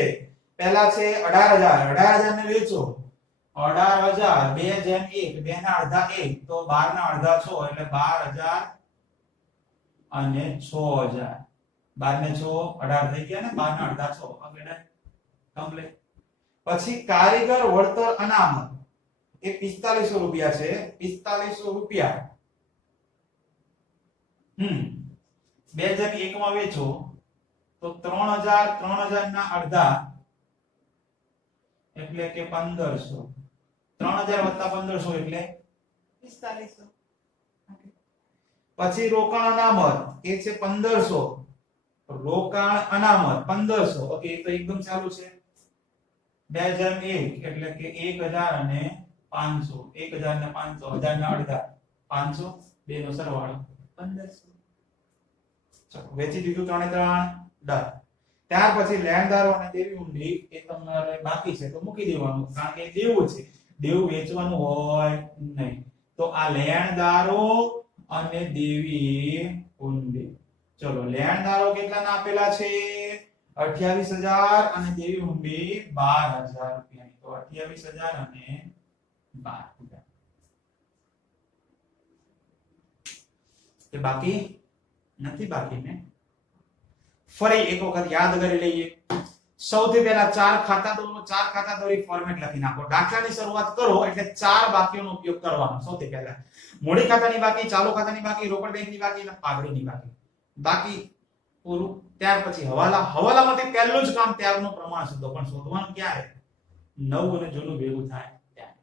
પહેલા છે 18000 ને વેચો. 18000 2:1, 2 ના અડધા 1 તો 12 ના અડધા 6 એટલે 12000 અને 6000. 12 ને 6 18 થઈ ગયા ને, 12 ના અડધા 6 આગળ કમ્પ્લીટ. પછી કારીગર વળતર અનામત એ 4500 રૂપિયા છે. 4500 રૂપિયા 2001 માં વેચો તો 3000 ના અડધા એટલે કે 1500. 3000 વત્તા 1500 એટલે 4500. પછી રોકાણ અનામત એ છે 1500. રોકાણ અનામત 1500. ઓકે, એ તો એકદમ ચાલુ છે. 2001 એટલે કે 1000 અને 500. 1000 ને 500, 1000 ના અડધા 500, બે નો સરવાળો 1500. ચલો, વેચી દીધું ત્રણે ત્રણ, ડન. ત્યાર પછી લેણદારો અને દેવી ઊંડી એ તમારે બાકી છે તો મૂકી દેવાનું, કારણ કે દેવું છે, દેવું વેચવાનું હોય નહીં. તો આ લેણદારો અને દેવી ઊંડી, ચલો લેણદારો કેટલાના આપેલા છે 28,000 અને દેવી હુંડી 12,000 રૂપિયાની. તો 28,000 અને 12,000 કે બાકી નથી બાકી ને. ફરી એક વખત યાદ કરી લઈએ. સૌથી પહેલા ચાર ખાતા દોરી ફોર્મેટ લખી નાખો. દાખલાની શરૂઆત કરો એટલે ચાર બાકીઓનો ઉપયોગ કરવાનો. સૌથી પહેલા મૂડી ખાતાની બાકી, ચાલુ ખાતાની બાકી, રોકડ બેંકની બાકી અને પાઘડીની બાકી. બાકી પૂરું. ત્યાર પછી હવાલામાંથી પહેલું જ કામ ત્યાગનું પ્રમાણ શોધો. પણ શોધવાનું ક્યારે? નવું અને જૂનું ભેગું થાય ત્યારે.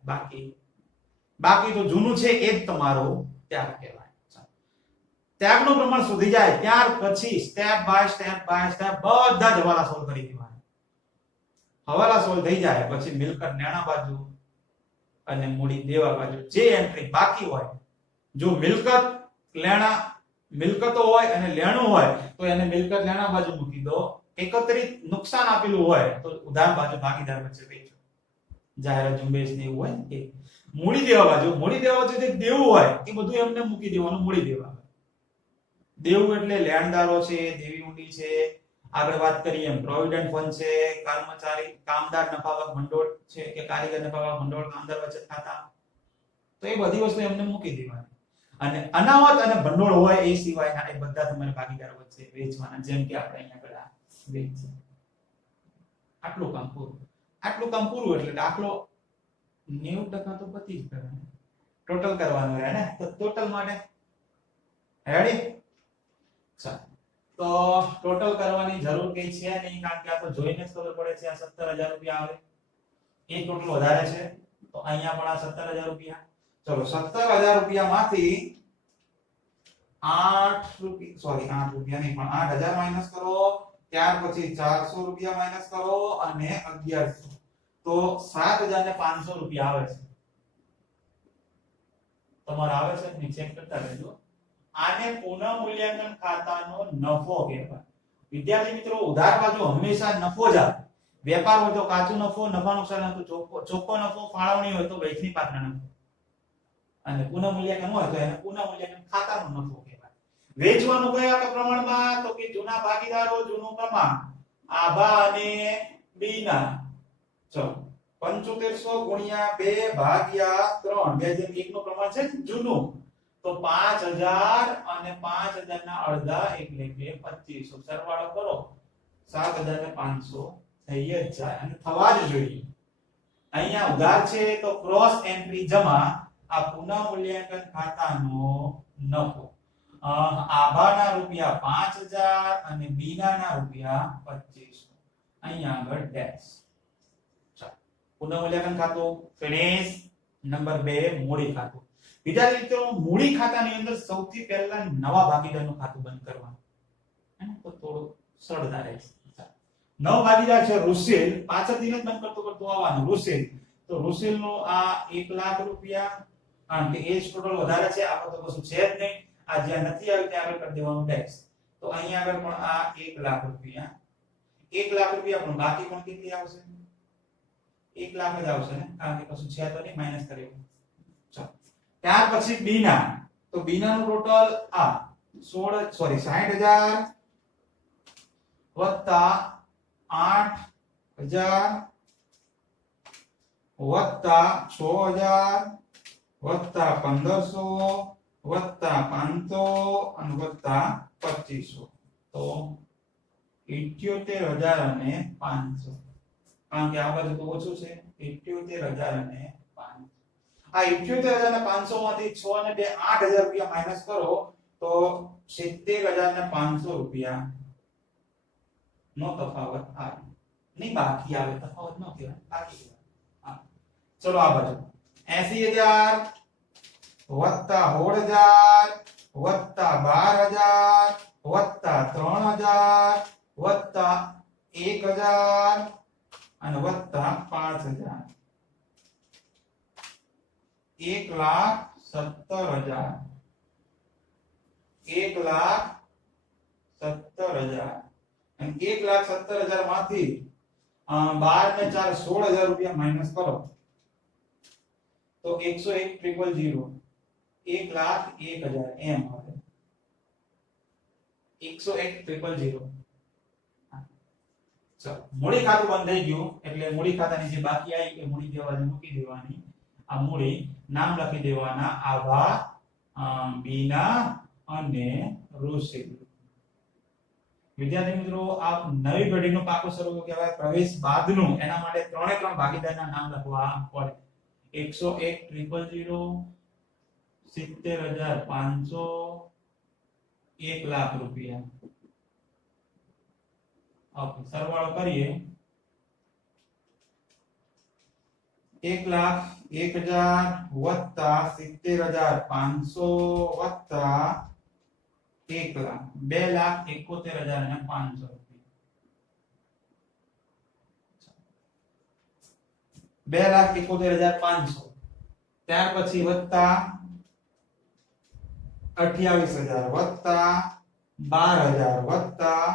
બાકી તો જૂનું છે એ જ તમારો ત્યાગ કહેવાય. ત્યાગનું પ્રમાણ શોધી જાય ત્યાર પછી સ્ટેપ બાય સ્ટેપ બધા જ હવાલા સોલ્વ કરી દેવાના. હવાલા સોલ્વ થઈ જાય પછી મિલકત લેણા બાજુ અને મૂડી દેવા બાજુ જે એન્ટ્રી બાકી હોય, જો મિલકતો હોય અને લેણું હોય તો એને મિલકત લેણા બાજુ મૂકી દો. એકત્રિત નુકસાન આપેલું હોય તો ઉધાર બાજુ ભાગીદાર વચ્ચે વેચો. જાહેરાત ઝુંબેશ ને એવું હોય ને એ. મૂડી દેવા બાજુ જે દેવું હોય એ બધું એમને મૂકી દેવાનું. મૂડી દેવા દેવું એટલે લેણદારો છે, દેવી ઊંડી છે, આગળ વાત કરીએ એમ પ્રોવિડન્ટ ફંડ છે, કામદાર નફાવક ભંડોળ છે કે કારીગર નફાવક ભંડોળ, કામદાર બચત ખાતા, તો એ બધી વસ્તુ એમને મૂકી દેવાની. અને અનામત અને ભંડોળ હોય એ સિવાયના એ બધા તમારે ભાગીદારો વચ્ચે વેચવાના. જેમ કે આપણે અહીંયા પેલા વેચીએ. આટલું કામ પૂરું એટલે દાખલો 90% તો પતી જ કરવાનો. ટોટલ કરવાનું રહે ને. તો ટોટલ માટે રેડી? તો ટોટલ કરવાની જરૂર કઈ છે નહીં, કારણ કે આ તો જોઈને જ ખબર પડે છે. આ 17,000 રૂપિયા આવે. એ ટોટલ વધારે છે તો અહીંયા પણ આ 17,000 રૂપિયા. ચલો 17,000 રૂપિયામાંથી 8 રૂપિયા નહીં પણ 8,000 માઈનસ કરો. ત્યાર પછી 400 રૂપિયા માઈનસ કરો અને 1100, તો 7,500 રૂપિયા આવે છે. તમારે આવે છે ને? ચેક કરતા રહેજો. આને પુનઃમૂલ્યાંકન ખાતાનો નફો કહેવાય. વિદ્યાર્થી મિત્રો, ઉધાર બાજુ હંમેશા નફો જ આવે. વેપાર હોય તો કાચો નફો, નફા નુકસાન હોય તો ચોખ્ખો નફો, ફાળવણી હોય તો વહેંચણી પાત્ર નફો. અને પુનઃમૂલ્યાંકન હોય તો એને પુનઃમૂલ્યાંકન ખાતાનો નફો કહેવાય. વેચવાનું કયા પ્રમાણમાં? તો કે જૂના ભાગીદારો, જૂનું પ્રમાણ આભા અને બીના. ચલો 7500 ગુણ્યા 2 ભાગ્યા 3, 2:1 નું પ્રમાણ છે જૂનું. તો 5,000 અને 5,000 ના અડધા એટલે કે 2500. સરવાળો કરો 7,500 થઈ જ જાય અને થવા જ જોઈએ. અહીંયા ઉધાર છે તો ક્રોસ એન્ટ્રી જમા. આ પુનઃમૂલ્યાંકન ખાતાનો નફો. આભાના રૂપિયા 5,000 અને બીનાના રૂપિયા 2500. અહીંયા આગળ ડેશ. ચાલો પુનઃમૂલ્યાંકન ખાતું ફિનિશ. નંબર 2 મૂડી ખાતું. વિદ્યાર્થી મિત્રો, મૂડી ખાતાની અંદર સૌથી પહેલા નવા ભાગીદારનું ખાતું બંધ કરવાનું. તો થોડું સરળતા રહેશે. નવો ભાગીદાર છે રુસેલ. પાછળથી જ બંધ કરતો આવવાનું. રુસેલ, તો રુસેલ નો આ 1 લાખ રૂપિયા, કારણ કે એ જ ટોટલ વધારે છે. આપણે તો કશું છે જ નહીં. આ જ્યાં નથી આવ્યું ત્યાં આગળ કરી દેવાનું ડેશ. તો અહીંયા આગળ પણ આ 1 લાખ રૂપિયા, 1 લાખ રૂપિયા પણ બાકી પણ કેટલી આવશે? 1 લાખ જ આવશે ને, કારણ કે કશું છે તો નહીં, માઈનસ કર્યું. ચાલો ત્યાર પછી બીના. તો બીના નું ટોટલ આ 60,000 વત્તા 8,000 વત્તા 6,000 વત્તા 1,500 વત્તા 500 અને વત્તા 2500. તો 78,000 અને 500. કારણ કે આ બાજુ તો ઓછું છે. 78,000 અને 500. આ 78,500 માંથી 6 અને 2 8,000 રૂપિયા માઈનસ કરો તો 70,500 રૂપિયા નો તફાવત આવે. નહીં બાકી આવે, તફાવત ન કહેવાય, બાકી કહેવાય. ચલો આ બાજુ 80,000 વત્તા 16,000 વત્તા 12,000 વત્તા 3,000 વત્તા 1,000 અને વત્તા 5,000. 1,17,000. 1,17,000 અને 1,17,000 માંથી 12 ને 4 16,000 રૂપિયા માઈનસ કરો તો 101,000 1,01,000 એમ આવે. 101,000. ચાલો મૂડી ખાતું બંધ થઈ ગયું એટલે મૂડી ખાતાની જે બાકી આવી એ મૂડી દેવા મૂકી દેવાની. આ મૂડી નામ લખી દેવાના આભા, બીના અને ઋષિ. વિદ્યાર્થી મિત્રો આ નવી પેઢીનું પાકું સ્વરૂપ કહેવાય પ્રવેશ બાદનું. એના માટે ત્રણે ત્રણ ભાગીદારના નામ લખવા પડે. 101,000, 70,500, 1,00,000 રૂપિયા. ઓકે સરવાળો કરીએ. 1,01,000 વત્તા 70,500 વત્તા 1,00,000 2,71,500 2,71,500. ત્યાર પછી વત્તા 28,000 વત્તા 12,000 વત્તા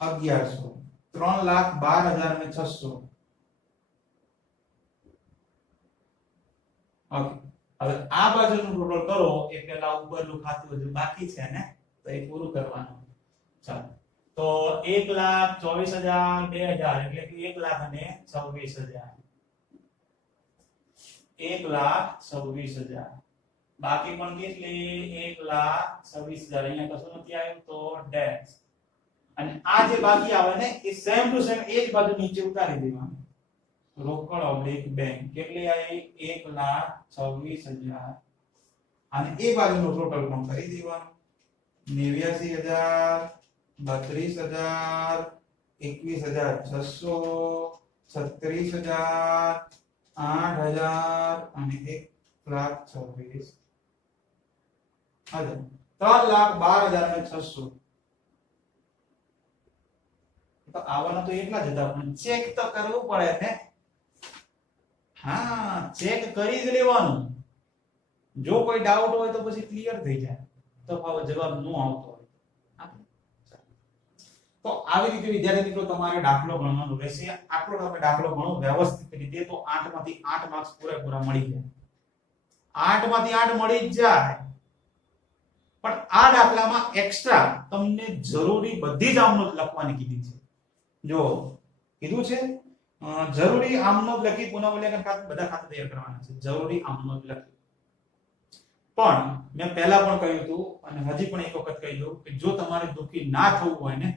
1,100 3,12,600. ઓકે હવે આ બાજુનું ટોટલ કરો એ પેલા ઉપરનું ખાતું હજુ બાકી છે ને તો એ પૂરું કરવાનું. ચાલો તો 1,24,000 2,000 એટલે કે 1,26,000 1,26,000. બાકી પણ કેટલી 1,26,000. અહીંયા કશું નથી આવ્યું તો ડેશ. અને આ જે બાકી આવે ને એ સેમ ટુ સેમ એ જ બાજુ નીચે ઉતારી દેવાનું. રોકડ ઓબ્લિક બેંક કેટલી આવી 1,26,000 અને એ બાજુનું ટોટલ પણ કરી દેવાનું. 89,000 32,000 21,600 36,000 8,000 અને 1,26,000 3,12,600. તો આવવાના તો એટલા જ હતા પણ ચેક તો કરવું પડે ને. હા ચેક કરી જ લેવાનું. જો કોઈ ડાઉટ હોય તો પછી ક્લિયર થઈ જાય તો જવાબ નો આવતો હોય. તો આવી રીતે વિદ્યાર્થી મિત્રો તમારે દાખલો ગણવાનો રહેશે. આટલો તમે દાખલો ગણો વ્યવસ્થિત રીતે તો 8 માંથી 8 માર્ક્સ પૂરેપૂરા મળી જાય. 8 માંથી 8 મળી જ જાય. પણ આ દાખલામાં એક્સ્ટ્રા તમને જરૂરી બધી જ આમનોંધ લખવાની કીધી છે. જો કીધું છે જરૂરી આમનોંધ લખી પુનઃમૂલ્યાંકન ખાતું બધા ખાતા તૈયાર કરવાના છે. જરૂરી આમનોંધ લખી. પણ મેં પહેલા પણ કહ્યું હતું અને હજી પણ એક વખત કહી દઉં કે જો તમારે દુખી ના થવું હોય ને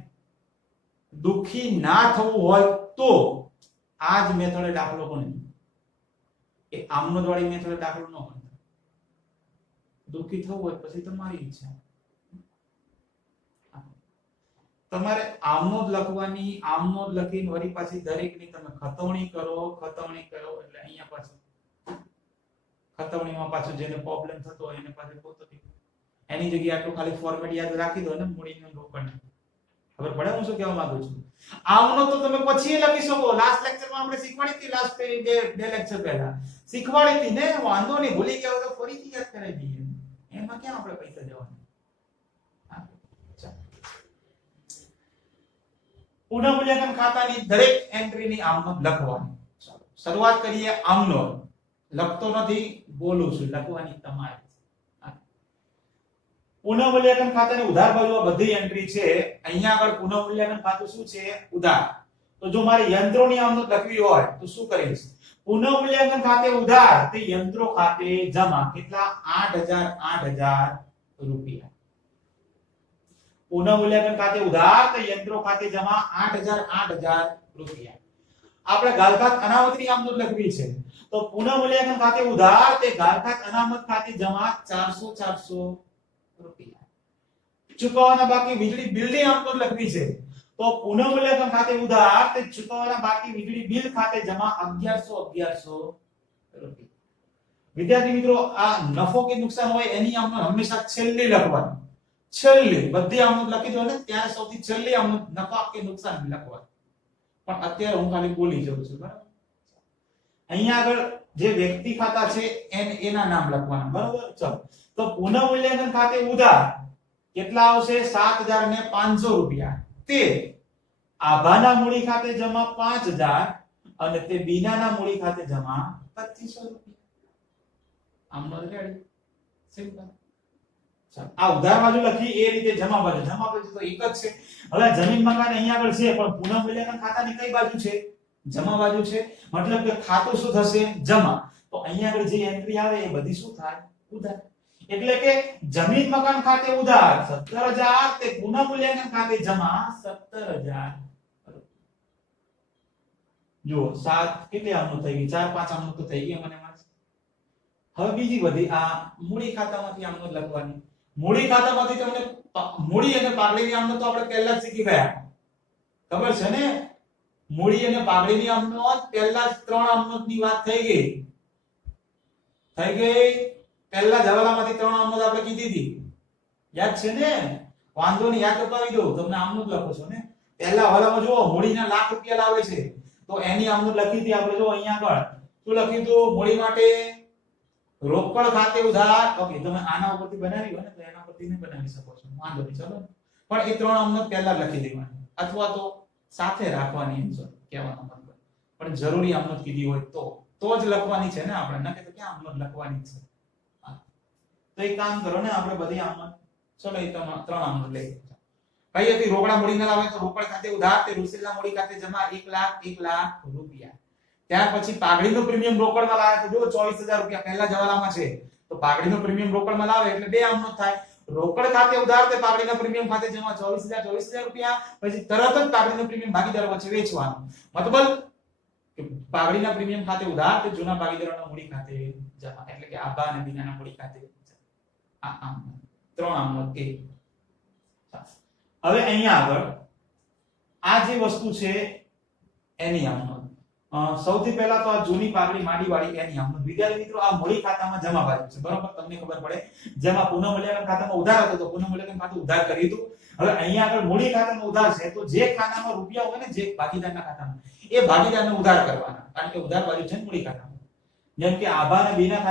દુખી ના થવું હોય તો આ જ મેથડે દાખલો ગણો. એ આમનોંધ વાળી મેથડે દાખલો ન ગણો. દુખી થવું હોય પછી તમારી ઈચ્છા. તમારે આમનોંધ લખવાની. આમનોંધ લખીને વળી પાછી દરેકની તમે ખતવણી કરો એટલે અહીંયા પાછું ખતવણીમાં પાછું જેને પ્રોબ્લેમ થતો હોય એને પાછું પોતાની એની જગ્યાએ આટલું ખાલી ફોર્મેટ યાદ રાખી દો ને મૂડીનું રોકડ. ખબર પડે હું શું કહેવા માંગુ છું? આમનોંધ તો તમે પછી લખી શકો. લાસ્ટ લેક્ચરમાં આપણે શીખવાડી હતી. લાસ્ટ બે લેક્ચર પહેલા શીખવાડી હતી ને. વાંધો નહીં ભૂલી ગયા તો ફરીથી યાદ કરાવી દઈએ. એમાં ક્યાં આપણે પૈસા દેવાના. પુનઃમૂલ્યાંકન ખાતાની દરેક એન્ટ્રીની આમનોંધ લખવાની. ચાલો શરૂઆત કરીએ. આમનોંધ લખતો નથી બોલું છું. લખવાની તમારી. પુનઃમૂલ્યાંકન ખાતાની ઉધાર બાજુ બધી એન્ટ્રી છે. અહીંયા આગળ પુનઃમૂલ્યાંકન ખાતું શું છે? ઉધાર. તો જો મારે યંત્રોની આમનોંધ લખવી હોય તો શું કરીશ? પુનઃમૂલ્યાંકન ખાતે ઉધાર તે યંત્રો ખાતે જમા. કેટલા? 8,000 રૂપિયા. પુનઃમૂલ્યાંકન ખાતે ઉધાર તે યંત્રો ખાતે જમા 8,000 રૂપિયા. આપણે ગાલખાત અનામતની આમનોંધ લખવી છે તો પુનઃમૂલ્યાંકન ખાતે ઉધાર તે ગાલખાત અનામત ખાતે જમા 400 રૂપિયા. ચૂકવવાના બાકી વીજળી બિલની આમનોંધ લખવી છે તો પુનઃમૂલ્યાંકન ખાતે ઉધાર તે ચૂકવવાના બાકી વીજળી બિલ ખાતે જમા 1,100 રૂપિયા. વિદ્યાર્થી મિત્રો આ નફો કે નુકસાન હોય એની આમનોંધ હંમેશા છેલ્લી લખવાની. છેલ્લી બધી આમનોંધ લખી દો ને ત્યારે સૌથી છેલ્લી આમનોંધ નફા કે નુકસાન લખવાની. પણ અત્યારે હું ખાલી બોલી જાઉં છું બરાબર. અહીંયા આગળ જે વ્યક્તિ ખાતા છે એના નામ લખવાના બરાબર. ચલો તો પુનઃમૂલ્યાંકન ખાતે ઉધાર કેટલા આવશે? 7,500 રૂપિયા. તે આભાના મૂડી ખાતે જમા 5,000 અને તે બીનાના મૂડી ખાતે જમા 2,500 રૂપિયા. આમનોંધ રેડી. સિમ્પલ. ચાલો આ ઉધાર બાજુ લખી એ રીતે જમા બાજુ તો એક જ છે. હવે જમીન મકાન અહીંયા આગળ છે પણ પુનઃ મૂલ્યાંકન ખાતાની કઈ બાજુ છે? જમા બાજુ છે. મતલબ કે ખાતું શું થશે? જમા. તો અહીંયા આગળ જે એન્ટ્રી આવે એ બધી શું થાય? ઉધાર. એટલે કે જમીન મકાન ખાતે ઉધાર 17000 તે પુનઃ મૂલ્યાંકન ખાતે જમા 17000. જો 7 કેટલી આમનો થઈ ગઈ? 4 5 આમનો તો થઈ ગઈ મને માર્ક્સ. હવે બીજી બધી આ મૂડી ખાતામાંથી આમનો લખવાની. મૂડી ખાતામાંથી તમને મૂડી અને પાઘડીની આમનો તો આપણે પહેલા જ શીખી ગયા. ખબર છે ને? મૂડી અને પાઘડીની આમનો પહેલા જ 3 આમનોની વાત થઈ ગઈ. પહેલા જવાલામાંથી 3 આમનો આપણે કીધી હતી. યાદ છે ને? વાંધો નહીં, યાદ અપાવી દઉં. તમને આમનો જ લખો છો ને? પહેલા હવાલામાં જુઓ મૂડીના લાખ રૂપિયા લાવે છે તો એની આમનો લખી હતી આપણે. જો અહીંયા આગળ શું લખ્યું હતું? મૂડી માટે રોકડ ખાતે ઉધાર. ઓકે, તમે આના ઉપરથી બનાવી હોય ને તો એના પરથી નહીં બનાવી શકો છો, વાંધો નહીં. ચલો, પણ એ 3 આમનો પહેલા લખી દેવાની અથવા તો સાથે રાખવાની આન્સર કહેવાનો મતલબ. પણ જરૂરી આમનો કીધી હોય તો જ લખવાની છે ને આપણે, ન કે તો ક્યાં આમનો લખવાની છે. તો એક કામ કરો ને, આપણે બધી આમનો ચલો એ 3 આમનો લઈ કઈ હતી? રોકડા મૂડી ન લાવે તો રોકડ ખાતે ઉધાર તે રૂસેલના મૂડી ખાતે જમા 1 લાખ રૂપિયા. ત્યાર પછી પાઘડીનો પ્રીમિયમ રોકડમાં લાવે તો જો 24000 રૂપિયા પહેલા જવાલામાં છે તો પાઘડીનો પ્રીમિયમ રોકડમાં લાવે એટલે 2 આમનો થાય. રોકડ ખાતે ઉધાર તે પાઘડીના પ્રીમિયમ ખાતે જમા 24000 રૂપિયા. પછી તરત જ પાઘડીનો પ્રીમિયમ ભાગીદારો વચ્ચે વેચવાનો. મતલબ કે પાઘડીના પ્રીમિયમ ખાતે ઉધાર તે જૂના ભાગીદારોના મૂડી ખાતે જમા. એટલે કે આભા અને બીનાના મૂડી ખાતે આ આમ 3 આમનો કે. હવે અહીંયા આગળ આ જે વસ્તુ છે એની આમનો સૌથી પહેલા તો આ જૂની પાઘડી માડી વાળી એની આમનો. વિદ્યાર્થી મિત્રો આ મૂડી ખાતામાં જમા બાજુ છે, બરાબર? તમને ખબર પડે જેમાં પુનઃ મૂલ્યાંકન ખાતામાં ઉધાર હતો તો પુનઃ મૂલ્યાંકન ખાતું ઉધાર કરી હતું. હવે અહીંયા આગળ મૂડી ખાતામાં ઉધાર છે તો જે ખાતામાં રૂપિયા હોય ને જે ભાગીદારના ખાતામાં એ ભાગીદારને ઉધાર કરવાના, કારણ કે ઉધાર બાજુ છે મૂડી ખાતામાં. જેમ કે આભા અને બેના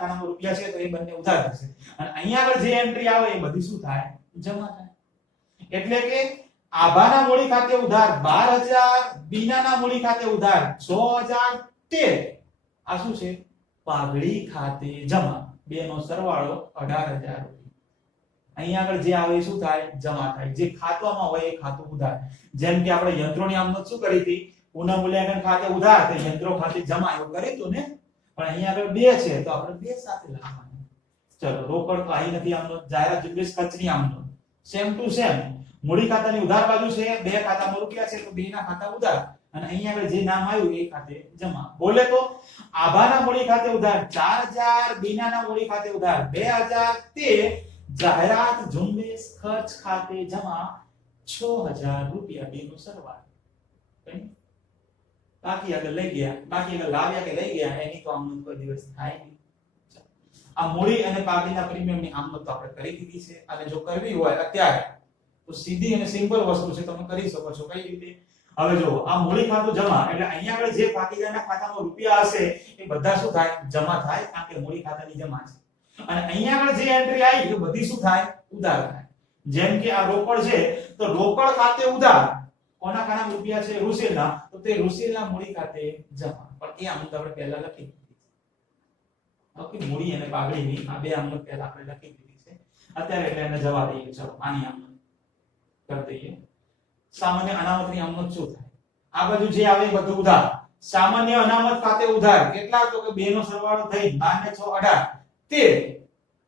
ખાતામાં રૂપિયા છે તો એ બંને ઉધાર થશે અને અહીંયા આગળ જે એન્ટ્રી આવે એ બધી શું થાય? જમા થાય. એટલે કે આભાના મૂડી ખાતે ઉધાર 12000, બીનાના મૂડી ખાતે ઉધાર 6013. આ શું છે? પાઘડી ખાતે જમા. બેનો સરવાળો 18000 રૂપિયા. અહીંયા આગળ જે આવે એ શું થાય? જમા થાય. જે ખાતામાં હોય એ ખાતું ઉધાર. જેમ કે આપણે યંત્રોની આમનો શું કરી હતી? પુનઃ મૂલ્યાંકન ખાતે ઉધાર તે યંત્રો ખાતે જમા એવું કરી હતું ને? પણ અહીંયા આગળ 2 છે તો આપણે 2 સાથે લખવાનું. ચલો, રોકડ તો અહીં નથી આમનો. જાહેરાત ઝુંબેશ ખર્ચની આમનો સેમ ટુ સેમ. મૂડી ખાતાની ઉધાર બાજુ છે, 2 ખાતામાં રૂપિયા છે તો 2 ના ખાતા ઉધાર અને અહીંયા આગળ જે નામ આવ્યું એ ખાતે જમા. બોલે તો આભાના મૂડી ખાતે ઉધાર 4000, બીનાના મૂડી ખાતે ઉધાર 2000 તે જાહેરાત ઝુંબેશ ખર્ચ ખાતે જમા 6000 રૂપિયા. બેનો સરવાળો. બાકી આગળ લઈ ગયા, બાકી આગળ લાવ્યા કે લઈ ગયા એની તો આમનો કોઈ દિવસ થાય નહીં. આ મૂડી અને પાઘડીના પ્રીમિયમની આમનો તો આપણે કરી દીધી છે અને જો કરવી હોય અત્યારે તો સીધી અને સિમ્પલ વસ્તુ છે, તમે કરી શકો છો. કઈ રીતે? હવે જો આ મૂડી ખાતું જમા એટલે અહીંયા આગળ જે ભાગીદારના ખાતામાં રૂપિયા હશે એ બધા શું થાય? જમા થાય, કારણ કે મૂડી ખાતાની જમા છે. અને અહીંયા આગળ જે એન્ટ્રી આવી એ બધી શું થાય? ઉધાર થાય. જેમ કે આ રોકડ છે તો રોકડ ખાતે ઉધાર. કોના ખાતામાં રૂપિયા છે? રૂસેલના. તો તે રૂસેલના મૂડી ખાતે જમા. પણ એ આમનો આપણે પહેલા લખી દીધી. ઓકે, મૂડી અને પાઘડીની આ 2 આમનો પહેલા આપણે લખી દીધી છે. અત્યારે એટલે એને જવા દઈએ. ચલો, આની આમનો કરી દઈએ. સામાન્ય અનામતની આમનો શું થાય? આ બાજુ જે આવે એ બધું ઉધાર. સામાન્ય અનામત ખાતે ઉધાર કેટલા? તો કે 2 નો સરવાળો થઈ 12 ને 6 18 13.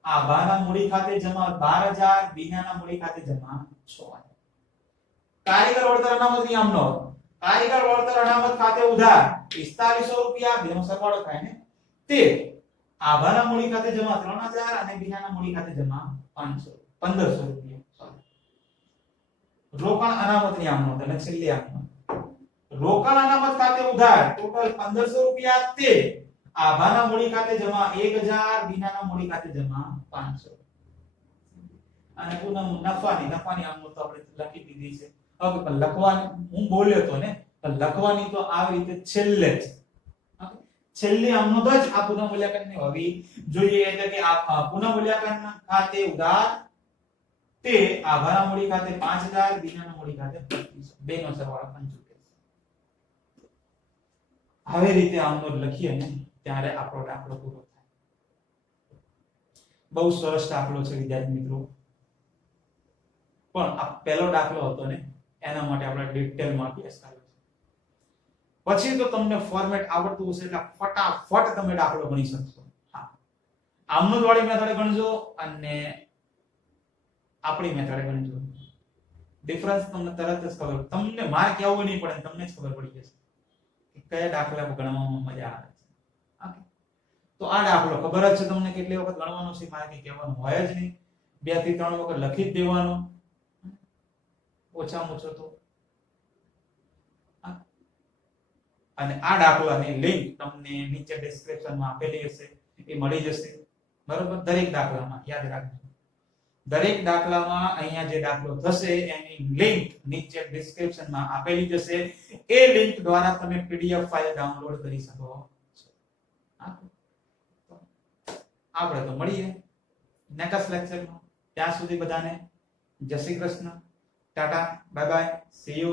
આભાના મૂડી ખાતે જમા 12000, બીનાના મૂડી ખાતે જમા 6000. કારીગર વળતર અનામતની આમનો. કારીગર વળતર અનામત ખાતે ઉધાર 4500 રૂપિયા. 2 નો સરવાળો થાય ને 13. આભાના મૂડી ખાતે જમા 3000 અને બીનાના મૂડી ખાતે જમા 1500 રૂપિયા. રોકાણ અનામતની આમનો અને છેલ્લી આમનો. રોકાણ અનામત ખાતે ઉધાર ટોટલ 1500 રૂપિયા તે આભાના મૂડી ખાતે જમા 1000, બીનાના મૂડી ખાતે જમા 500. અને પુનઃ નફાની આમનો તો આપણે લખી દીધી છે. હવે પણ લખવાની હું બોલ્યો તો ને, લખવાની તો આવી રીતે છેલ્લે જ. છેલ્લી આમનો જ આ પુનઃ મૂલ્યાંકનની હોવી જોઈએ. એટલે કે આ પુનઃ મૂલ્યાંકન ખાતે ઉધાર તે આભાના મૂડી ખાતે 5000, બીનાના મૂડી ખાતે 2500. બેનો સરવાળો 75. આવી રીતે આમનો લખીએ ને ત્યારે આપણો દાખલો પૂરો થાય. બહુ સરસ દાખલો છે વિદ્યાર્થી મિત્રો, પણ આ પહેલો દાખલો હતો ને એના માટે આપણે ડિટેલમાં અભ્યાસ કર્યો છે. પછી તો તમને ફોર્મેટ આવડતું હશે એટલે ફટાફટ તમે દાખલો ગણી શકશો. હા, આમનું વાળી મેથડ ગણજો અને આપણી મેથડ ગણજો. ડિફરન્સ તમને તરત જ ખબર, તમને માર્ક આવવું નહીં પડે, તમને જ ખબર પડી જશે કે કયા દાખલા ગણવામાં મજા આવે છે. ઓકે, તો આ દાખલો ખબર જ છે તમને કેટલી વખત ગણવાનો છે, મારે કઈ કહેવાનું હોય જ નહીં. 2 થી 3 વખત લખી જ દેવાનો ઓછામાં ઓછો તો. અને આ દાખલાની લિંક તમને નીચે ડિસ્ક્રિપ્શનમાં આપેલી હશે, એ મળી જશે. બરોબર, દરેક દાખલામાં યાદ રાખજો, દરેક દાખલામાં અહીંયા જે દાખલો થશે એની લિંક નીચે ડિસ્ક્રિપ્શનમાં આપેલી જશે. એ લિંક દ્વારા તમે પીડીએફ ફાઇલ ડાઉનલોડ કરી શકો છો. આપણે તો મળીએ નેક્સ્ટ લેક્ચરમાં. ત્યાં સુધી બધાને જય Shri Krishna, Tata, bye bye, C you.